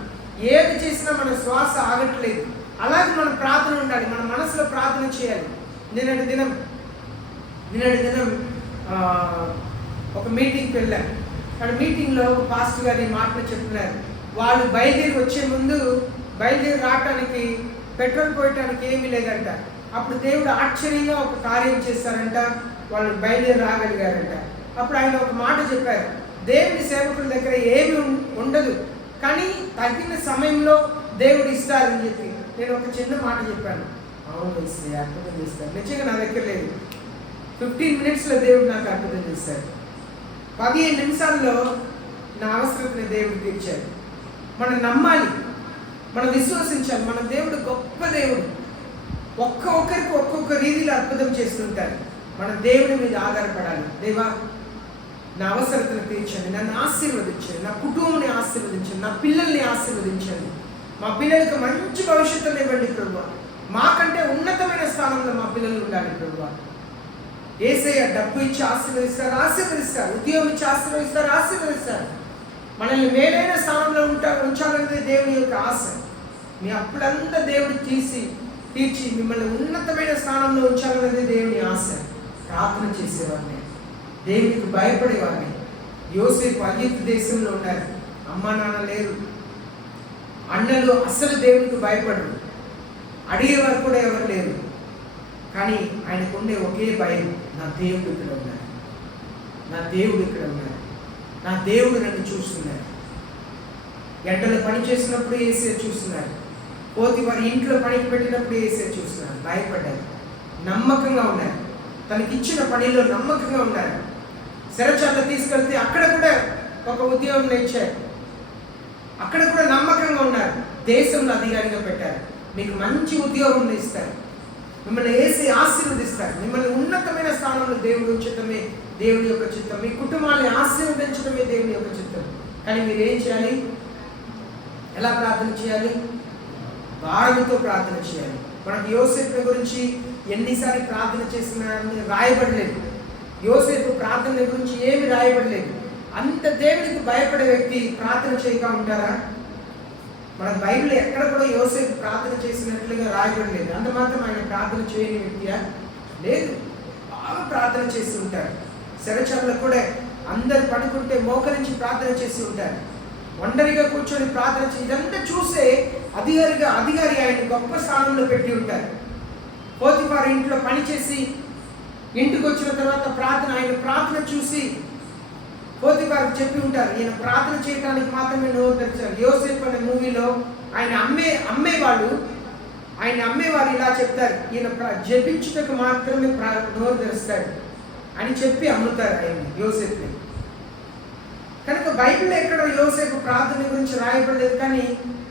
ఏది చేసినా మన శ్వాస ఆగట్లేదు. అలాగే మన ప్రార్థన ఉండాలి, మన మనసులో ప్రార్థన చేయాలి. నిన్నటి దినం ఒక మీటింగ్కి వెళ్ళాను. అక్కడ మీటింగ్లో ఒక పాస్టర్ గారి మాటలు చెప్తున్నారు. వాళ్ళు బయలుదేరి రావటానికి పెట్రోల్ పోయటానికి ఏమీ లేదంట. అప్పుడు దేవుడు ఆశ్చర్యంగా ఒక కార్యం చేశారంట. వాళ్ళు బయలుదేరి రాగలిగారంట. అప్పుడు ఆయన ఒక మాట చెప్పారు, దేవుని సేవకుల దగ్గర ఏమి ఉండదు, కానీ తగిన సమయంలో దేవుడు ఇస్తారని చెప్పి. నేను ఒక చిన్న మాట చెప్పాను, అవును ఇస్తే అద్భుతం చేస్తారు. నిజంగా నా దగ్గర లేదు. 15 minutesలో దేవుడు నాకు అద్భుతం చేశారు. 15 నిమిషాల్లో నా అవసరతని దేవుడు తీర్చారు. మనం నమ్మాలి, మనం విశ్వసించాలి. మన దేవుడు గొప్ప దేవుడు. ఒక్కొక్కరికి ఒక్కొక్క రీతిలో అద్భుతం చేస్తుంటారు. మన దేవుడి మీద ఆధారపడాలి. దేవా, నా అవసరతను తీర్చండి, నన్ను ఆశీర్వదించండి, నా కుటుంబాన్ని ఆశీర్వదించండి, నా పిల్లల్ని ఆశీర్వదించండి, మా పిల్లలకు మంచి భవిష్యత్తుని ఇవ్వండి ప్రభువా. మాకంటే ఉన్నతమైన స్థానంలో మా పిల్లలు ఉండాలి ప్రభువా. యేసయ్య డబ్బు ఇచ్చి ఆశీర్వదిస్తారు, ఉద్యోగం ఇచ్చి ఆశీర్వదిస్తారు. మనల్ని మేలైన స్థానంలో ఉంచాలనేది దేవుని యొక్క ఆశ. మీ అప్పులంతా దేవుడు తీర్చి మిమ్మల్ని ఉన్నతమైన స్థానంలో ఉంచాలనేది దేవుని ఆశ. ప్రార్థన చేసేవాడిని, దేవునికి భయపడేవాడిని. యోసేపు ఐగుప్తు దేశంలో ఉన్నారు, అమ్మా నాన్న లేరు, అన్నలు అస్సలు దేవునికి భయపడరు, అడిగేవారు కూడా ఎవరు లేరు. కానీ ఆయనకు ఉండే ఒకే భయం, నా దేవుడు ఇక్కడ ఉన్నారు, నా దేవుడు నన్ను చూస్తున్నారు. ఎండలో పని చేసినప్పుడు ఏసే చూస్తున్నారు, వారి ఇంట్లో పనికి పెట్టినప్పుడు ఏసే చూస్తున్నారు. భయపడ్డారు, నమ్మకంగా ఉన్నారు, తనకిచ్చిన పనిలో నమ్మకంగా ఉన్నారు. చెరచాల్లో తీసుకెళ్తే అక్కడ కూడా ఒక ఉద్యోగం ఇచ్చారు, అక్కడ కూడా నమ్మకంగా ఉన్నారు. దేశంలో అధికారిగా పెట్టారు, మీకు మంచి ఉద్యోగం ఇస్తారు, మిమ్మల్ని వేసి ఆశీర్వదిస్తారు, మిమ్మల్ని ఉన్నతమైన స్థానంలో దేవుడు ఉంచడమే దేవుని యొక్క చిత్తం, మీ కుటుంబాన్ని ఆశీర్వదించడమే దేవుని యొక్క చిత్తం. కానీ మీరు ఏం చేయాలి? ఎలా ప్రార్థన చేయాలి? భారముతో ప్రార్థన చేయాలి. మనకు యోసేపు గురించి ఎన్నిసార్లు ప్రార్థన చేసినా రాయబడలేదు. యోసేపు ప్రార్థన గురించి ఏమి రాయబడలేదు. అంత దేవునికి భయపడే వ్యక్తి ప్రార్థన చేయగా ఉంటారా? మన బైబిల్ ఎక్కడ కూడా యోసేపు ప్రార్థన చేసినట్లుగా రాయబడలేదు. అంత మాత్రం ఆయన ప్రార్థన చేయని వ్యక్తియా? లేదు, బాగా ప్రార్థన చేసి ఉంటారు. శరచర్లో కూడా అందరు పడుకుంటే మోకరించి ప్రార్థన చేసి ఉంటారు, ఒంటరిగా కూర్చొని ప్రార్థన చేసి. ఇదంతా చూసే అధికారి ఆయన గొప్ప స్థానంలో పెట్టి ఉంటారు. పోతిఫారు ఇంట్లో పనిచేసి ఇంటికి వచ్చిన తర్వాత ఆయన ప్రార్థన చూసి పోతిఫారుకు చెప్పి ఉంటారు, ఈయన ప్రార్థన చేయడానికి మాత్రమే నోరు తెరిచారు. యోసేపు అనే మూవీలో ఆయన అమ్మేవాళ్ళు ఆయన అమ్మేవారు ఇలా చెప్తారు, ఈయన జపించుటకు మాత్రమే నోరు తెరుస్తాడు అని చెప్పి అమ్ముతారు ఆయన్ని, యోసేపుని. కనుక బైబిల్లో ఎక్కడ యోసేపు ప్రార్థన గురించి రాయబడలేదు, కానీ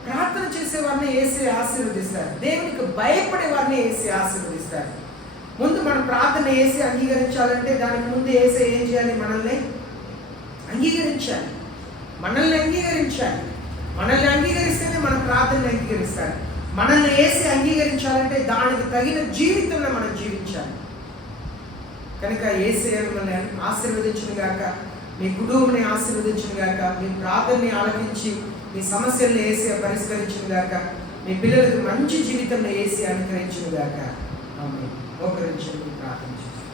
ప్రార్థన చేసే వారిని యేసే ఆశీర్వదిస్తారు. దేవునికి భయపడే వారిని యేసే ఆశీర్వదిస్తారు. ముందు మనం ప్రార్థన యేసే అంగీకరించాలంటే దానికి ముందు యేసే ఏం చేయాలి? మనల్ని అంగీకరించాలి. మనల్ని అంగీకరిస్తేనే మన ప్రార్థనను అంగీకరిస్తారు. మనల్ని యేసే అంగీకరించాలంటే దానికి తగిన జీవితంలో మనం జీవించాలి. కనుక యేసే మిమ్మల్ని ఆశీర్వదించును గాక, మీ కుటుంబాన్ని ఆశీర్వదించును గాక, మీ ప్రార్థనని ఆలకించి మీ సమస్యలను యేసే పరిష్కరించును గాక, మీ పిల్లలకు మంచి జీవితంలో యేసే అనుగ్రహించును గాక. ఆమేన్. మోకరించండి, ప్రార్థన చేస్తాం.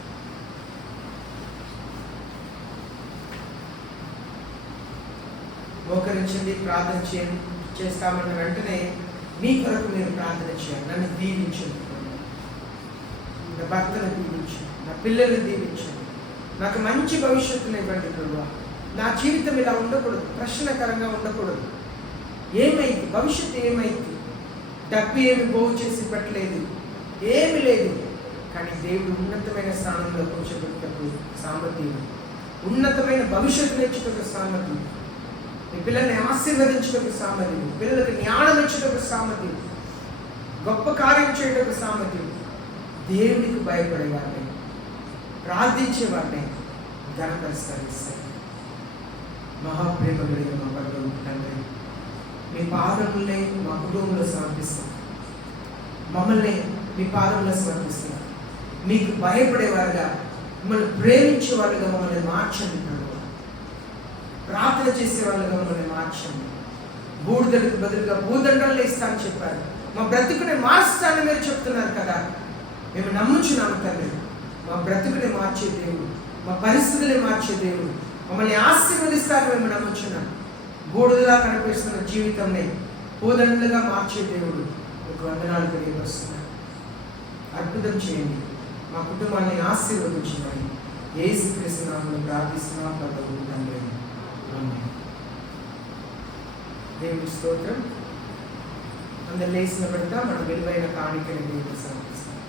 మోకరించండి, ప్రార్థన చేస్తామన్న వెంటనే మీ కొరకు మీరు ప్రార్థన చేయాలి. నన్ను దీవించండి, నా భర్తను దీవించండి, నా పిల్లల్ని దీవించండి, నాకు మంచి భవిష్యత్తును ఇవ్వండి ప్రభువా. నా జీవితం ఇలా ఉండకూడదు, ప్రశ్నకరంగా ఉండకూడదు. ఏమైంది? భవిష్యత్తు ఏమైంది? డబ్బు ఏమి బాగు చేసి పెట్టలేదు, ఏమి లేదు. కానీ దేవుడు ఉన్నతమైన స్థానంలో కూర్చోబెట్టకు సామర్థ్యం, ఉన్నతమైన భవిష్యత్తును ఇచ్చుటకు సామర్థ్యం, మీ పిల్లల్ని ఆశీర్వదించడానికి సామర్థ్యం, పిల్లలకు జ్ఞానం ఇచ్చడానికి సామర్థ్యం, గొప్ప కార్యం చేయడానికి సామర్థ్యం. దేవునికి భయపడేవారిని, ప్రార్థించేవారిని ఘనపరుస్తారు. మహాప్రేమ కలిగిన మా పరమ తండ్రి, మీ పాదములనే మా కుటుంబంలో సమర్పిస్తాం. మమ్మల్ని మీ పాదంలో సమర్పిస్తున్నాం. మీకు భయపడేవారుగా, మిమ్మల్ని ప్రేమించేవారుగా మమ్మల్ని మార్చండి. ప్రార్థన చేసేవాళ్ళుగా మమ్మల్ని మార్చండి. బూడిదలకు బదులుగా భూదండలు ఇస్తానని చెప్పారు. మా బ్రతుకుని మార్చుతానని మీరు చెప్తున్నారు కదా, మేము నమ్ముచున్నాము తండ్రి. మా బ్రతుకుని మార్చే దేవుడు, మా పరిస్థితుల్ని మార్చే దేవుడు, మమ్మల్ని ఆశీర్వదిస్తారని మేము నమ్ముచున్నాం. బూడిదలా కనిపిస్తున్న జీవితంని భూదండలుగా మార్చే దేవుడు, మీకు వందనాలు తెలియపరుస్తున్నాను. అద్భుతం చేయండి, మా కుటుంబాన్ని ఆశీర్వదించమని యేసుక్రీస్తు నామములో ప్రార్థిస్తున్నాం పరలోకపు తండ్రి. దేవుని స్తోత్రం. అందరు లేచిన పెడతా మన విలువైన కాணிకని దేవుడు సమర్పిస్తాం.